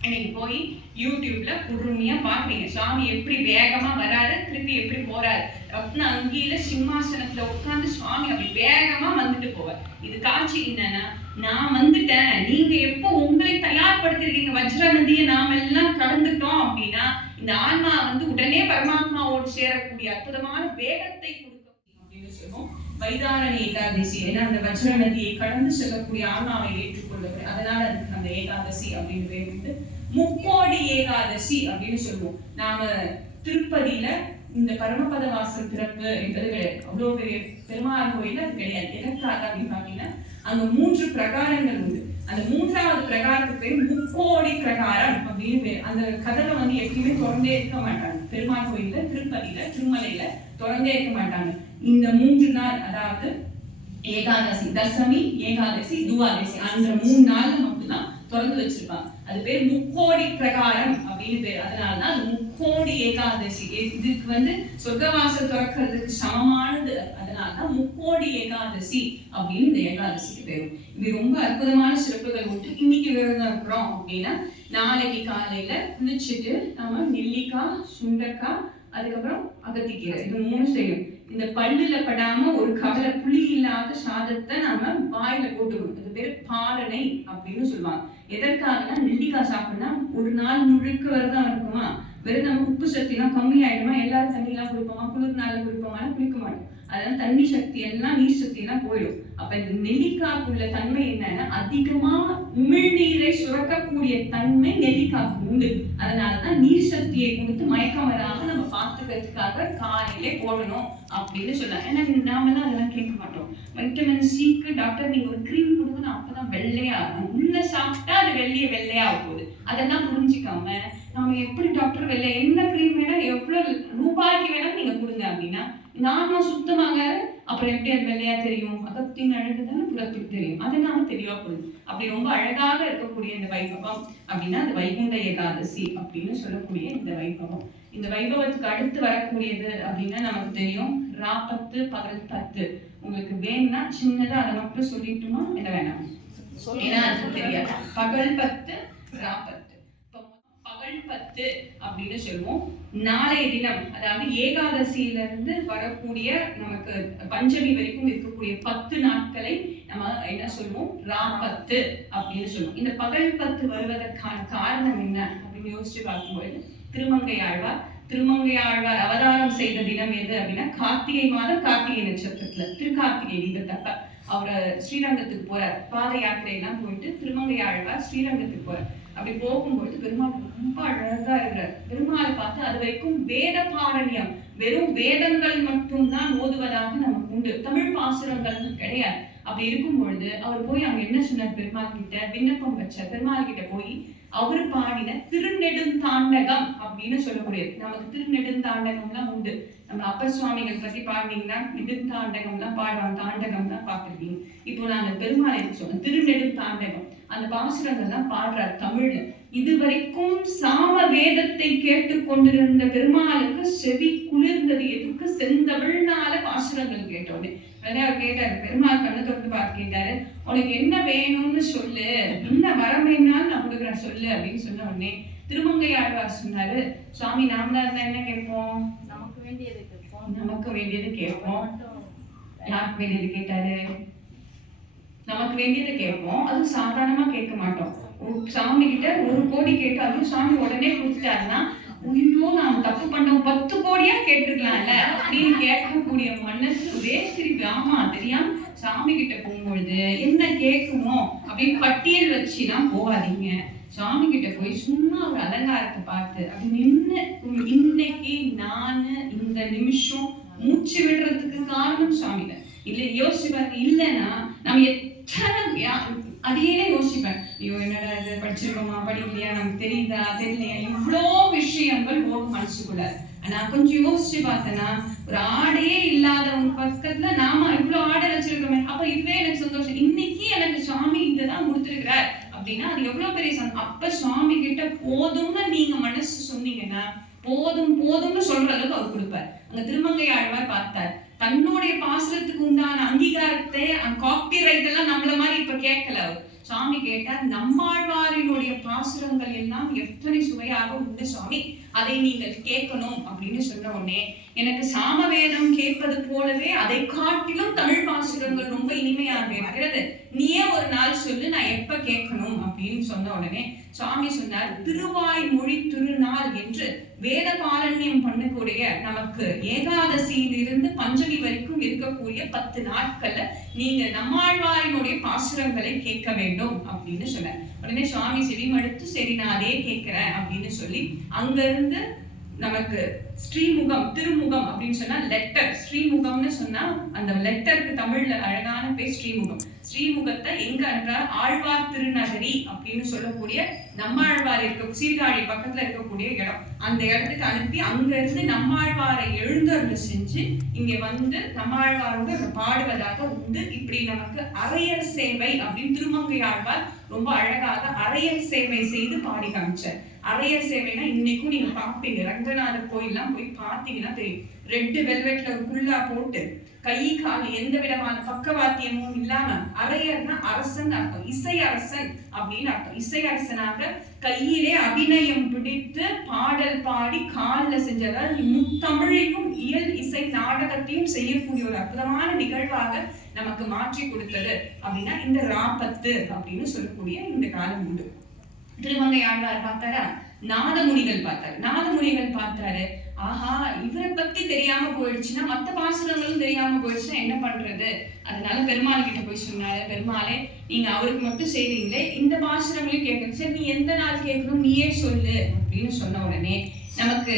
இன்னைக்கு போய் யூடியூப்ல பொறுமையா பாக்குறீங்க, சுவாமி எப்படி வேகமா வராரு, திருப்பி எப்படி போறாரு. ரத்ன அங்கியில சிம்மாசனத்துல உட்கார்ந்து சுவாமி அப்படி வேகமா வந்துட்டு போவார். இது காட்சி என்னன்னா, நான் வந்துட்டேன், நீங்க எப்போ உங்களை தயார்படுத்திருக்கீங்க, வஜ்ர நதியை நாம எல்லாம் கடந்துட்டோம் அப்படின்னா இந்த ஆன்மா வந்து உடனே பரமாத்மாவோடு சேரக்கூடிய அற்புதமான வேகத்தை கொடுக்கும் அப்படின்னு சொல்லுவோம். வைதாரண ஏகாதசி, ஏன்னா அந்த வஜ்ர நதியை கடந்து செல்லக்கூடிய ஆன்மாவை ஏற்றுக்கொள்ளக்கூடிய, அதனால அந்த ஏகாதசி அப்படின்னு பேர் வந்து முக்கோடி ஏகாதசி அப்படின்னு சொல்லுவோம். நாம திருப்பதியில இந்த பரமபத வாசல் திறப்பு என்பது கிடையாது, அவ்வளவு பெரிய பெருமாள் கோயில் அது கிடையாது. எதற்காக அப்படின்னு பாத்தீங்கன்னா அங்க 3 பிரகாரங்கள் உண்டு. அந்த 3வது பிரகாரத்துக்கு பேர் முக்கோடி பிரகாரம் அப்படின்னு பேர். அந்த கதவை வந்து எப்பயுமே திறந்தே இருக்க மாட்டாங்க. பெருமாள் கோயில்ல, திருப்பதியில, திருமலையில திறந்தே இருக்க மாட்டாங்க. இந்த 3 நாள், அதாவது ஏகாதசி, தசமி, ஏகாதசி, துவாதசி, அந்த 3 நாள்ல மட்டும்தான் திறந்து வச்சிருப்பாங்க. அது பேர் முக்கோடி பிரகாரம் அப்படின்னு பேர். அதனாலதான் அது முக்கோடி ஏகாதசி. இதுக்கு வந்து சொர்க்கவாசல் திறக்கிறதுக்கு சமமானது. அதனாலதான் முக்கோடி ஏகாதசி அப்படின்னு இந்த ஏகாதசிக்கு பேரும். இது ரொம்ப அற்புதமான சிறப்புகள் உண்டு. இன்னைக்கு விரதம் இருக்கிறோம் அப்படின்னா நாளைக்கு காலையில குளிச்சுட்டு நம்ம நெல்லிக்காய், சுண்டக்காய், அதுக்கப்புறம் அகத்திக்கீரை, இது 3 செய்யும். இந்த பல்லுல படாம ஒரு கவலை புளி இல்லாத சாதத்தை நாம வாயில போட்டுக்கணும். அது பேரு பாரணை அப்படின்னு சொல்லுவாங்க. எதற்காகனா நெல்லிக்காய் சாப்பிடனா ஒரு நாள் முழுக்க விரதம் இருக்குமா, வெறும் நம்ம உப்பு சக்தி எல்லாம் கம்மி ஆயிடுமா, எல்லாரும் தண்ணி எல்லாம் குடிப்போமா, குளிர் நாள்ல குடிப்போமா, குளிக்க மாட்டோம். அதனால தண்ணி சக்தி எல்லாம் நீர் சக்தி எல்லாம் போயிடும். அப்ப இந்த நெல்லிக்காய்க்குள்ள தன்மை என்னன்னா, அதிகமா உமிழ்நீரை சுரக்கக்கூடிய தன்மை நெல்லிக்காய்க்கு உண்டு. அதனாலதான் நீர் சக்தியை கொடுத்து மயக்கம் வராம நம்ம பார்த்துக்கிறதுக்காக காலையிலே போடணும் அப்படின்னு சொல்லலாம். ஏன்னா நாம எல்லாம் அதெல்லாம் கேட்க மாட்டோம். வைட்டமின் சிக்கு டாக்டர் நீங்க ஒரு கிரீம் கொடுக்கணும் அப்பதான் வெள்ளையாகும், உள்ள சாப்பிட்டா அது வெள்ளையா போகுது. அதெல்லாம் புரிஞ்சுக்காம நாம எப்படி டாக்டர் வெள்ளை என்ன கிரீம் வேணா எவ்வளவு ரூபாய்க்கு வேணா நீங்க கொடுங்க அப்படின்னா நாம சுத்தமாக அப்புறம் எப்படி அது வெள்ளையா தெரியும், அகத்தின் அழகுதானே புறத்துக்கு தெரியும். அதனால தெளிவா போகுது. அப்படி ரொம்ப அழகாக இருக்கக்கூடிய இந்த வைபவம் அப்படின்னா அந்த வைகுண்ட ஏகாதசி அப்படின்னு சொல்லக்கூடிய இந்த வைபவம். இந்த வைபவத்துக்கு அடுத்து வரக்கூடியது அப்படின்னா நமக்கு தெரியும் ராப்பத்து, பகல் 10. உங்களுக்கு வேணும்னா சின்னதா அதை மட்டும் சொல்லிட்டுமா, இல்லை வேணாம்? ஏன்னா அது தெரியாது. பகல் 10 ரா 10. பகல் 10 அப்படின்னு சொல்லுவோம். நாளைய தினம் அதாவது ஏகாதசியில இருந்து வரக்கூடிய நமக்கு பஞ்சமி வரைக்கும் இருக்கக்கூடிய 10 நாட்களை நம்ம என்ன சொல்லுவோம், ரா 10 அப்படின்னு சொல்லுவோம். இந்த பகல் 10 வருவதற்கான காரணம் என்ன அப்படின்னு யோசிச்சு பார்க்கும்போது, திருமங்கை ஆழ்வார் அவதாரம் செய்த தினம் எது அப்படின்னா கார்த்திகை மாதம் கார்த்திகை நட்சத்திரத்துல திருக்கார்த்திகை தீபத்தப்ப அவரை ஸ்ரீரங்கத்துக்கு போறார். பாத யாத்திரை எல்லாம் போயிட்டு திருமங்கை ஆழ்வார் ஸ்ரீரங்கத்துக்கு போறார். அப்படி போகும்பொழுது பெருமாள் ரொம்ப அழகா இருக்கிறார். பெருமாளை பார்த்து அது வரைக்கும் வேத பாரண்யம், வெறும் வேதங்கள் மட்டும்தான் ஓதுவதாக நமக்கு உண்டு, தமிழ் பாசுரங்கள் கிடையாது. அப்படி இருக்கும் பொழுது அவர் போய் அங்க என்ன சொன்னார், பெருமாள் கிட்ட விண்ணப்பம் வச்சார். பெருமாள் கிட்ட போய் அவர் பாடின திருநெடுந்தாண்டகம் அப்படின்னு சொல்லக்கூடியது. நமக்கு திருநெடுந்தாண்டகம்லாம் உண்டு. நம்ம அப்பர் சுவாமிகள் பத்தி பாடினீங்கன்னா நெடுந்தாண்டகம்லாம் பாடுவாங்க, தாண்டகம்லாம் பார்த்துருக்கீங்க. இப்போ நாங்க பெருமாளை சொன்னோம் திருநெடுந்தாண்டகம், அந்த பாசுரங்கள்லாம் பாடுறார் தமிழ்ல. இதுவரைக்கும் சாம வேதத்தை கேட்டு கொண்டிருந்த பெருமாளுக்கு செவி குளிர்ந்தது. எதுக்கு? செந்தமிழ்னால பாசுரங்கள் கேட்டோன்னு. அவர் கேட்டாரு, பெருமாள் கண்ணு தொட்டு பார்த்து கேட்டாரு, உனக்கு என்ன வேணும்னு சொல்லு, என்ன வரம் வேணாலும் நான் கொடுக்குறேன் சொல்லு அப்படின்னு சொன்ன உடனே திருமங்கை ஆழ்வார் சொன்னாரு, சுவாமி நாமளா இருந்தா என்ன கேட்போம்? நமக்கு வேண்டியது கேட்போம். யாருக்கு வேண்டியது கேட்டாரு? நமக்கு வேண்டியது கேட்போம். அதுவும் சாதாரணமா கேட்க மாட்டோம். சாமி கிட்ட 1 கோடி கேட்டு அதுவும் சாமி உடனே கொடுத்துட்டாருன்னா, ஐயோ நான் தப்பு பண்ணோம் 10 கோடியா கேட்டுக்கலாம்ல அப்படின்னு கேட்கக்கூடிய மனசு வேஸ்திரிக்கு. ஆமா, தெரியாம சாமி கிட்ட போகும்பொழுது என்ன கேட்குமோ அப்படின்னு பட்டியல் வச்சுதான் போகாதீங்க. சாமி கிட்ட போய் சும்மா ஒரு அலங்காரத்தை பார்த்து அப்படி நின்று, இன்னைக்கு நானு இந்த நிமிஷம் மூச்சு விடுறதுக்கு காரணம் சாமி தான். இல்ல யோசிச்சு பாருங்க, இல்லைன்னா நம்ம எத்தனை அதையே யோசிப்பேன், ஐயோ என்னடா இது படிச்சிருக்கோமா படிக்கலையா, நமக்கு தெரியுதா தெரியலையா, இவ்வளோ விஷயங்கள் ஓடும் மனசுக்குள்ள. ஆனா கொஞ்சம் யோசிச்சு பார்த்தேன்னா, ஒரு ஆடையே இல்லாதவங்க பக்கத்துல நாம இவ்வளவு ஆடை வச்சிருக்கோமே, அப்ப இதுவே எனக்கு சந்தோஷம். இன்னைக்கு எனக்கு சுவாமி இததான் கொடுத்துருக்கிறார் அப்படின்னா அது எவ்வளவு பெரிய சந்தோஷம். அப்ப சுவாமி கிட்ட போதும்னு நீங்க மனசு சொன்னீங்கன்னா, போதும் போதும்னு சொல்ற அளவுக்கு அவர் கொடுப்பார். அங்க திருமங்கை ஆழ்வார் பார்த்தார், தன்னுடைய பாசுரத்துக்கு உண்டான அங்கீகாரத்தை காப்பிரைட் எல்லாம் நம்மள மாதிரி இப்ப கேட்கல. சுவாமி கேட்டார், நம்மாழ்வாரினுடைய பாசுரங்கள் எல்லாம் எத்தனை சுவையாக உண்டு சுவாமி, அதை நீங்கள் கேட்கணும் அப்படின்னு சொன்ன உடனே எனக்கு சாமவேதம் கேட்பது போலவே அதை காட்டிலும் தமிழ் பாசுரங்கள் ரொம்ப இனிமையாக இருக்கிறது, நீயே ஒரு நாள் சொல்லு நான் எப்ப கேட்கணும் அப்படின்னு சொன்ன உடனே சுவாமி சொன்னார், திருவாய்மொழி திருநாள் என்று வேத பாரண்யம் பண்ணக்கூடிய நமக்கு ஏகாதசியிலிருந்து பஞ்சமி வரைக்கும் இருக்கக்கூடிய 10 நாட்கள்ல நீங்க நம்மாழ்வாரினுடைய பாசுரங்களை கேட்க வேண்டும் அப்படின்னு சொன்னார். உடனே சுவாமி செவிமடுத்து சரி நான் அதே கேட்கிறேன் அப்படின்னு சொல்லி அங்க இருந்து நமக்கு ஸ்ரீமுகம் திருமுகம் அப்படின்னு சொன்னா லெட்டர், ஸ்ரீமுகம்னு சொன்னா அந்த லெட்டருக்கு தமிழ்ல அழகான பேர் ஸ்ரீமுகம். ஸ்ரீமுகத்தை எங்க அனுப்புறார், ஆழ்வார் திருநகரி அப்படின்னு சொல்லக்கூடிய நம்மாழ்வார் இருக்க சீர்காழி பக்கத்துல இருக்கக்கூடிய இடம், அந்த இடத்துக்கு அனுப்பி அங்க இருந்து நம்மாழ்வாரை எழுந்தருள் செஞ்சு இங்க வந்து நம்மாழ்வாரோட பாடுவதாக உண்டு. இப்படி நமக்கு அரையர் சேவை அப்படின்னு திருமங்கை ஆழ்வார் ரொம்ப அழகாக அரையர் சேவை செய்து பாடி காமிச்சார். அரையர் சேவைனா இன்னைக்கும் நீங்க பாப்பீங்க, ரங்கநாதர் கோயில்லாம் போய் பார்த்தீங்கன்னா தெரியும். ரெட் வெல்வெட்ல ஒரு குல்லா போட்டு கை கால் எந்த விதமான பக்கவாத்தியமும் இல்லாம, அரையர்னா அரசன் அர்த்தம், இசை அரசன் அப்படின்னு அர்த்தம். இசை அரசனாக கையிலே அபிநயம் பிடித்து பாடல் பாடி காலில் செஞ்சதால் முத்தமிழையும் இயல் இசை நாடகத்தையும் செய்யக்கூடிய ஒரு அற்புதமான நிகழ்வாக நமக்கு மாற்றி கொடுத்தது அப்படின்னா இந்த ரா 10 அப்படின்னு சொல்லக்கூடிய இந்த காலம் உண்டு. திருமங்கை ஆழ்வார் பார்த்தாரா, நாதமுனிகள் பார்த்தாரு. ஆஹா, இவரை பத்தி தெரியாம போயிடுச்சுன்னா மத்த பாசுரங்களும் தெரியாம போயிடுச்சுன்னா என்ன பண்றது? அதனால பெருமாள் கிட்ட போய் சொன்னாரு, பெருமாளே நீங்க அவருக்கு மட்டும் செய்றீங்களே, இந்த பாசுரங்களையும் கேட்கணும், சரி நீ எந்த நாள் கேட்கணும் நீயே சொல்லு அப்படின்னு சொன்ன உடனே நமக்கு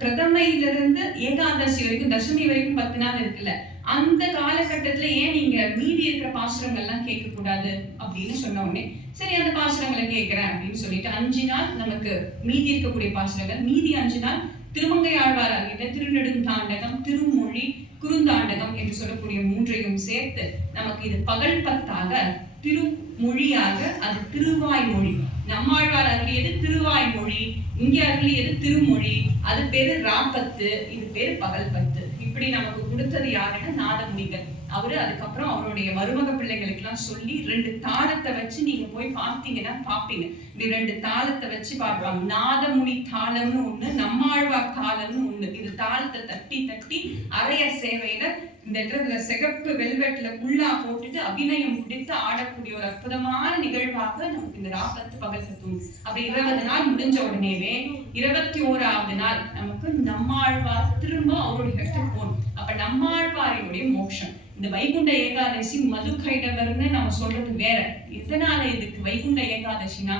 பிரதமையிலிருந்து ஏகாதசி வரைக்கும் தசமி வரைக்கும் 10 நாள் இருக்குல்ல, அந்த காலகட்டத்துல ஏன் நீங்க மீதி இருக்கிற பாசுரங்கள்லாம் கேட்க கூடாது அப்படின்னு சொன்ன உடனே சரி அந்த பாசுரங்களை கேட்கிறேன் அப்படின்னு சொல்லிட்டு 5 நாள் நமக்கு மீதி இருக்கக்கூடிய பாசுரங்கள், மீதி 5 நாள் திருமங்கை ஆழ்வார் அருளிட்ட திருநெடுந்தாண்டகம், திருமொழி, குறுந்தாண்டகம் என்று சொல்லக்கூடிய 3ஐயும் சேர்த்து நமக்கு இது பகல் 10ஆக திருமொழியாக அது திருவாய்மொழி. நம்மாழ்வார் அருளியது திருவாய்மொழி, இங்க அருளியது திருமொழி, அது பேரு ரா 10, இது பேரு பகல் 10. இப்படி நமக்கு கொடுத்தது யாருன்னா நாதமுனிகள். அவரு அதுக்கப்புறம் அவருடைய மருமக பிள்ளைங்களுக்கு எல்லாம் சொல்லி 2 தாளத்தை வச்சு நீங்க போய் பார்த்தீங்கன்னா பாப்பீங்க. இப்படி 2 தாளத்தை வச்சு பார்ப்பாங்க. நாதமுனி தாளம்னு ஒண்ணு, நம்மாழ்வார் தாளம்னு ஒண்ணு. இது தாளத்தை தட்டி தட்டி அறைய சேவையில இந்த இடத்துல சிகப்பு வெல்வெட்ல குள்ளா போட்டுட்டு அபிநயம் பிடித்து ஆடக்கூடிய ஒரு அற்புதமான நிகழ்வாக நமக்கு இந்த ராப்பத்து பகல் தத்துவம். அப்படி 20 நாள் முடிஞ்ச உடனேவே 21வது நாள் நமக்கு நம்மாழ்வார் திரும்ப அவருடைய இடத்துக்கு போகணும். அப்ப நம்மாழ்வாரினுடைய மோட்சம். இந்த வைகுண்ட ஏகாதசி மது கைடவர்னு நம்ம சொல்றது வேற. எதனால இதுக்கு வைகுண்ட ஏகாதசினா,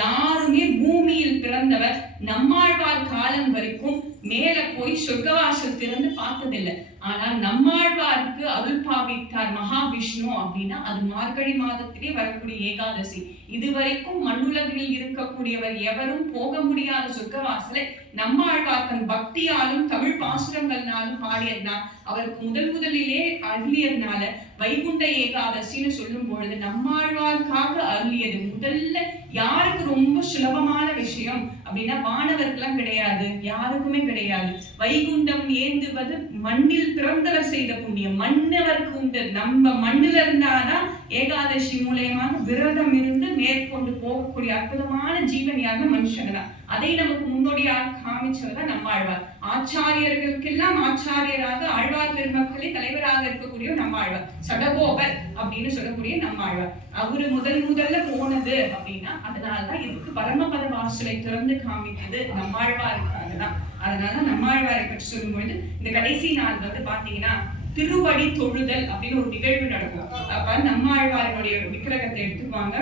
யாருமே பூமியில் பிறந்தவர் நம்மாழ்வார் காலம் வரைக்கும் மேல போய் சொர்க்கவாசல் திறந்து பார்த்ததில்லை. ஆனால் நம்மாழ்வாருக்கு அருள் பாவித்தார் மகாவிஷ்ணு அப்படின்னா அது மார்கழி மாதத்திலே வரக்கூடிய ஏகாதசி. இதுவரைக்கும் மண்ணுலகில் இருக்கக்கூடியவர் எவரும் போக முடியாத சொர்க்கவாசலை நம்மாழ்வார் தன் பக்தியாலும் தமிழ் பாசுரங்கள்னாலும் பாடியதுனா, அவருக்கு முதலிலே அருளியதுனால வைகுண்ட ஏகாதசின்னு சொல்லும் பொழுது நம்மாழ்வாருக்காக அருளியது. முதல்ல யாருக்கு ரொம்ப சுலபமான விஷயம் அப்படின்னா, வானவருக்கெல்லாம் கிடையாது, யாருக்குமே கிடையாது. வைகுண்டம் ஏந்துவது மண்ணில் பிறந்தவர் செய்த புண்ணியம், மன்னவருக்கு உண்டு. நம்ம மண்ணில இருந்தாதான் ஏகாதசி மூலயமாக விரதம் இருந்து மேற்கொண்டு போகக்கூடிய அற்புதமான ஜீவனியாக மனுஷன் தான். அதை நமக்கு முன்னோடியாக காமிச்சவர் நம்மாழ்வார். ஆச்சாரியர்களுக்கெல்லாம் ஆச்சாரியராக ஆழ்வார் பெருமக்களே தலைவராக இருக்கக்கூடிய நம்மாழ்வார், சடகோபர் அப்படின்னு சொல்லக்கூடிய நம்மாழ்வார். அவரு முதல்ல போனது அப்படின்னா அதனாலதான் இதுக்கு பரமபத வாசலை திறந்து காமித்தது நம்மாழ்வாருக்காக தான். அதனால நம்மாழ்வாரை பற்றி சொல்லும்பொழுது இந்த கடைசி நாள் பாத்தீங்கன்னா திருவடி தொழுதல் அப்படின்னு ஒரு நிகழ்வு நடக்கும். அப்ப நம்மாழ்வாரினுடைய விக்கிரகத்தை எடுத்துக்குவாங்க.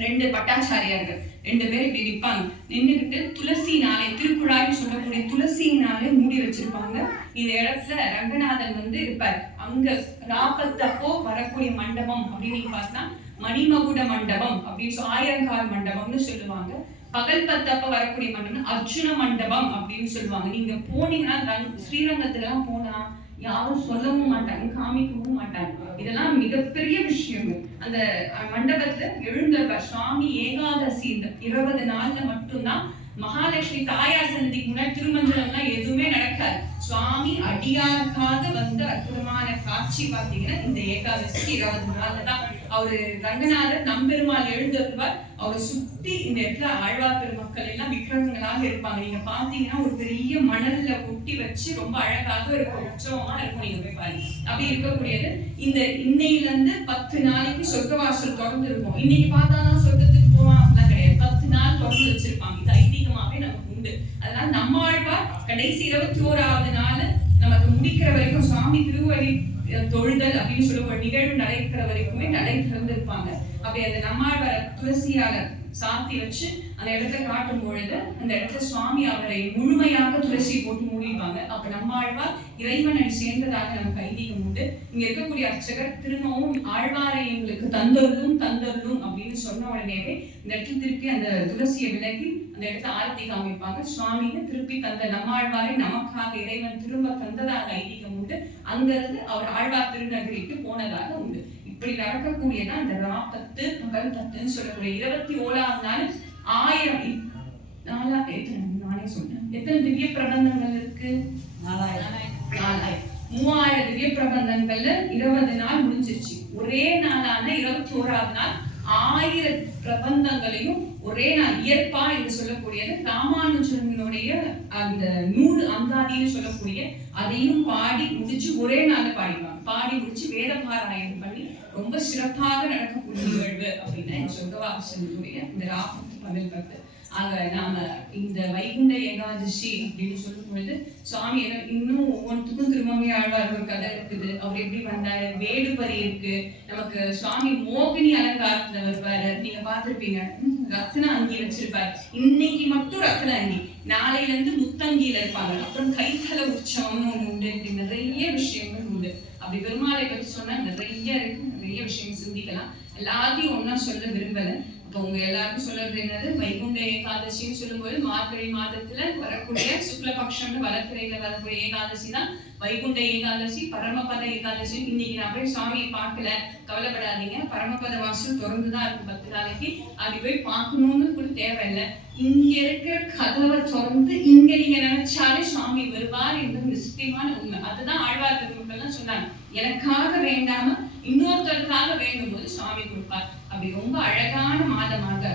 2 பட்டாச்சாரியார்கள் 2 பேர் இப்படி நிற்பாங்க. நின்றுகிட்டு துளசினாலே, திருக்குழாய்னு சொல்லக்கூடிய துளசினாலே மூடி வச்சிருப்பாங்க. இந்த இடத்துல ரங்கநாதன் இருப்பார். அங்க ராப்பத்தப்போ வரக்கூடிய மண்டபம் அப்படின்னு பார்த்தா மணிமகுட மண்டபம் அப்படின்னு ஆயிரங்கால் மண்டபம்னு சொல்லுவாங்க. பகல் பத்தப்ப வரக்கூடிய மண்டபம் அர்ஜுன மண்டபம் அப்படின்னு சொல்லுவாங்க. நீங்க போனீங்கன்னா ஸ்ரீரங்கத்துல போனா யாரும் சொல்லவும் மாட்டாங்க, காமிக்கவும் மாட்டாங்க. இதெல்லாம் மிகப்பெரிய விஷயங்கள். அந்த மண்டபத்துல எழுந்தவர் சுவாமி ஏகாதசி இந்த 20 நாள்ல மட்டும்தான் மகாலட்சுமி தாயார் சன்னதிக்கு முன்னாடி திருமஞ்சனம்லாம் எதுவுமே நடக்காது. சுவாமி அடியாருக்காக அற்புதமான காட்சி பார்த்தீங்கன்னா இந்த ஏகாதசி 20 நாள்ல தான் அவரு ரங்கநாதர் நம்பெருமாள் எழுந்தருவார். அவரை சுத்தி இந்த இடத்துல ஆழ்வார் பெருமக்கள் எல்லாம் விக்கிரகங்களாக இருப்பாங்க. நீங்க பாத்தீங்கன்னா ஒரு பெரிய மணல்ல கொட்டி வச்சு ரொம்ப அழகாக இருக்கும், உற்சவமா இருக்கும். நீங்க போய் பாருங்க. அப்படி இருக்கக்கூடியது இந்த இன்னையில இருந்து 10 நாளைக்கு சொர்க்கவாசல் திறந்து இருக்கும். இன்னைக்கு பார்த்தாதான் சொர்க்கத்துக்கு போவான் அப்படிலாம் கிடையாது. 10 நாள் திறந்து வச்சிருப்பாங்க. இது ஐதீகமாவே நமக்கு உண்டு. அதனால நம்மாழ்வார் கடைசி 21வது நாள் நமக்கு முடிக்கிற வரைக்கும் சுவாமி திருவடி தொழுதல் அப்படின்னு சொல்ல ஒரு நிகழ்வு நடைபெற வரைக்குமே நடை திறந்திருப்பாங்க. அப்படி அந்த நம்மாழ்வார துளசியால சாத்தி வச்சு அந்த இடத்தை காட்டும் பொழுது அந்த இடத்துல சுவாமி அவரை முழுமையாக துளசி போட்டு மூடிப்பாங்க. அப்ப நம்மாழ்வார் இறைவனை சேர்ந்ததாக நமக்கு ஐதீகம் உண்டு. இங்க இருக்கக்கூடிய அர்ச்சகர் திரும்பவும் ஆழ்வாரை எங்களுக்கு தந்தருளும் அப்படின்னு சொன்ன உடனேவே இந்த இடத்துல திருப்பி அந்த துளசியை விலகி அந்த இடத்துல ஆரத்தி காமிப்பாங்க. சுவாமிக்கு திருப்பி தந்த நம்மாழ்வாரை நமக்காக இறைவன் திரும்ப தந்ததாக ஐதீகம் உண்டு. அங்கிருந்து அவர் ஆழ்வார் திருநகரிக்கு போனதாக உண்டு. இப்படி நடக்கக்கூடியதான் இந்த ராப்பத்து பகல் பத்துன்னு சொல்லக்கூடிய 21ஆம் நாள் 1000 நானே சொன்னேன். எத்தனை திவ்ய பிரபந்தங்கள் இருக்கு? 4000 3000 திவ்ய பிரபந்தங்கள்ல 20 நாள் முடிஞ்சிருச்சு. ஒரே நாளான 21ஆவது நாள் 1000 பிரபந்தங்களையும் ஒரே நாள் இயற்பா என்று சொல்லக்கூடியது ராமானுஜனுடைய அந்த 100 அந்தாதின்னு சொல்லக்கூடிய அதையும் பாடி முடிச்சு ஒரே நாள் பாடிப்பாங்க. பாடி முடிச்சு வேத பாராயணம் பண்ணி ரொம்ப சிறப்பாக நடக்கக்கூடிய நிகழ்வு அப்படின்னா சொர்க்கவாசலுடைய இந்த ராப்பத்து பகல் பத்து. ஆக நாம இந்த வைகுண்ட ஏகாதசி அப்படின்னு சொல்லும் பொழுது சுவாமி இன்னும் ஒவ்வொன்றுக்கும் திருமங்கை ஆழ்வார் ஒரு கதை இருக்குது. அவர் எப்படி வந்தாரு, வேடுபரி இருக்கு, நமக்கு சுவாமி மோகினி அலங்காரத்துல வருவாரு. நீங்க பார்த்திருப்பீங்க, ரத்ன அங்கி வச்சிருப்பாரு. இன்னைக்கு மட்டும் ரத்ன அங்கி, நாளையில இருந்து முத்தங்கியில இருப்பாங்க. அப்புறம் கைத்தல உற்சவம்னு ஒண்ணு உண்டு. நிறைய விஷயங்கள் உண்டு. அப்படி பெருமாளை பற்றி சொன்னா நிறைய இருக்கு, நிறைய விஷயம் சிந்திக்கலாம். எல்லாத்தையும் ஒன்னா சொல்ல விரும்பல. அப்ப உங்க எல்லாருக்கும் சொல்றது என்னது, வைகுண்ட ஏகாதசின்னு சொல்லும்போது மார்கழி மாதத்துல வரக்கூடிய சுக்லபக்ஷம்னு வளர்த்துறையில வரக்கூடிய ஏகாதசி தான் வைகுண்ட ஏகாதசி, பரமபத ஏகாதசி. இன்னைக்கு நான் போய் சுவாமியை பார்க்கல, கவலைப்படாதீங்க. பரமபத வாசல் திறந்துதான் இருக்கும் 10 நாளைக்கு. அப்படி போய் பார்க்கணும்னு கூட தேவையில்லை. இங்க இருக்கிற கதவை திறந்து இங்க நீங்க நினைச்சாலே சுவாமி வருவார் என்பது நிச்சயமான உண்மை. அதுதான் ஆழ்வார் பெருமக்கள் தான் சொன்னாங்க. எனக்காக வேண்டாம இன்னொருத்தருக்காக வேண்டும் போது சுவாமி கொடுப்பார். அப்படி ரொம்ப அழகான மாதமாக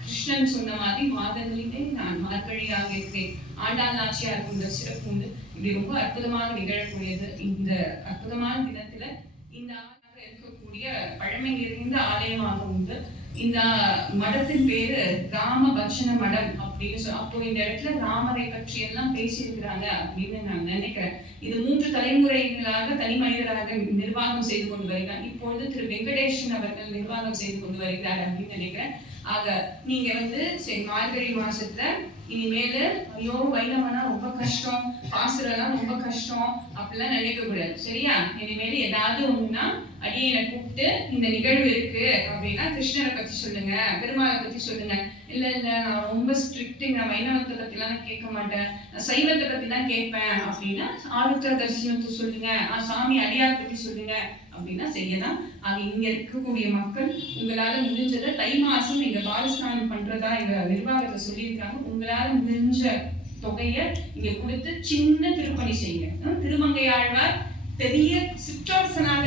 கிருஷ்ணன் சொன்ன மாதிரி மாதங்களிலே நான் மார்கழியாக இருக்கிறேன். ஆண்டாள் நாச்சியார் உண்டு, சிறப்பு உண்டு. இப்படி ரொம்ப அற்புதமாக நிகழக்கூடியது. இந்த அற்புதமான தினத்துல இந்த ஆளாக இருக்கக்கூடிய பழமை நிறைந்த ஆலயமாக உண்டு. இந்த மடத்தின் பேரு ராம பட்சண மடம் அப்படின்னு சொல்லி, அப்போ இந்த இடத்துல ராமரை பற்றி எல்லாம் பேசியிருக்கிறாங்க அப்படின்னு நான் நினைக்கிறேன். இது 3 தலைமுறைகளாக தனி மனிதராக நிர்வாகம் செய்து கொண்டு வருகிறார். இப்பொழுது திரு வெங்கடேசன் அவர்கள் நிர்வாகம் செய்து கொண்டு வருகிறார் அப்படின்னு நினைக்கிறேன். ஆக நீங்க சரி மார்கழி மாசத்துல இனிமேல ஐயோ வைணவனா ரொம்ப கஷ்டம், பாசுரெல்லாம் ரொம்ப கஷ்டம் அப்படிலாம் நினைக்க கூடாது. சரியா? இனிமேல் ஏதாவது ஒண்ணுன்னா அடியனை கூப்பிட்டு இந்த நிகழ்வு இருக்கு அப்படின்னா கிருஷ்ணரை பத்தி சொல்லுங்க, பெருமாளை பத்தி சொல்லுங்க. இல்ல நான் ரொம்ப ஸ்ட்ரிக்ட், நான் வைணவத்தை பத்தி எல்லாம் கேட்க மாட்டேன், நான் சைவத்தை பத்தி தான் கேட்பேன் அப்படின்னா ஆருத்ரா தரிசனத்தை சொல்லுங்க, சாமி அடியார் பத்தி சொல்லுங்க அப்படின்னா செய்யலாம். ஆக இங்க இருக்கக்கூடிய மக்கள் உங்களால முடிஞ்சதை தை மாசம் நீங்க பாலஸ்நானம் பண்றதா எங்க நிர்வாகத்தை சொல்லியிருக்காங்க. உங்களால முடிஞ்ச தொகையை இங்க கொடுத்து சின்ன திருப்பணி செய்யுங்க. திருமங்கையாழ்வார் பெரிய சிற்றரசனாக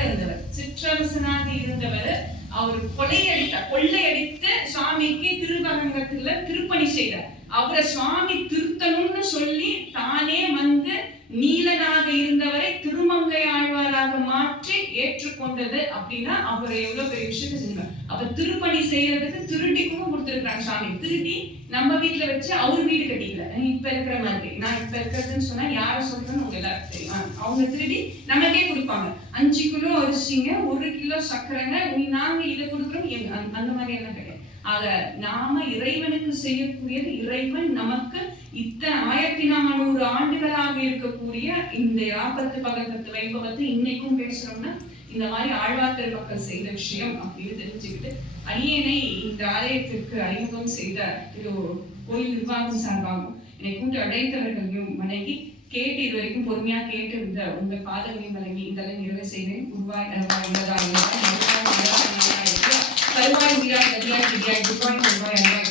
இருந்தவர். அவர் கொள்ளையடித்து சுவாமிக்கு திருவரங்கத்துல திருப்பணி செய்தார். அவரை சுவாமி திருத்தணும்னு சொல்லி தானே நீலனாக இருந்தவரை திருமங்கை ஆழ்வாராக மாற்றி ஏற்றுக்கொண்டது அப்படின்னா அவர் எவ்வளவு பெரிய விஷயத்தை செஞ்சார். அப்ப திருப்பணி செய்யறதுக்கு திருடிக்கும் கொடுத்திருக்காங்க சாமி. திருடி நம்ம வீட்டுல வச்சு அவர் வீடு கட்டிக்கல. இப்ப இருக்கிற மாதிரி நான் இப்ப இருக்கிறதுன்னு சொன்னா யார சொல்றேன்னு உங்க எல்லாருக்கும் தெரியும். அவங்க திருடி நமக்கே கொடுப்பாங்க. 5 கிலோ அரிசிங்க, 1 கிலோ சர்க்கரைங்க, நாங்க இதை கொடுக்குறோம், அந்த மாதிரி எல்லாம் கிடையாது. ஆக நாம இறைவனுக்கு செய்யக்கூடியது இறைவன் நமக்கு இத்தனை 1400 ஆண்டுகளாக இருக்கக்கூடிய இந்த 40 பகல் வைபவத்தை இன்னைக்கும் பேசுறோம்னா இந்த மாதிரி ஆழ்வார் பெருமக்கள் செய்த விஷயம் அப்படின்னு தெரிஞ்சுக்கிட்டு அடியேனை இந்த ஆலயத்திற்கு அறிமுகம் செய்த திரு கோயில் நிர்வாகம் சார்பாகவும் என்னை கூட்டு அடைத்தவர்களையும் வணங்கி கேட்டு இது வரைக்கும் பொறுமையா கேட்டு இந்த உங்கள் பாதங்களையும் வழங்கி இதெல்லாம் நிறைவு செய்தேன். உருவாய் நலவாய் உள்ளதாய் கருவாய் மீரா கதியாய் விதியாய் துர்வாய்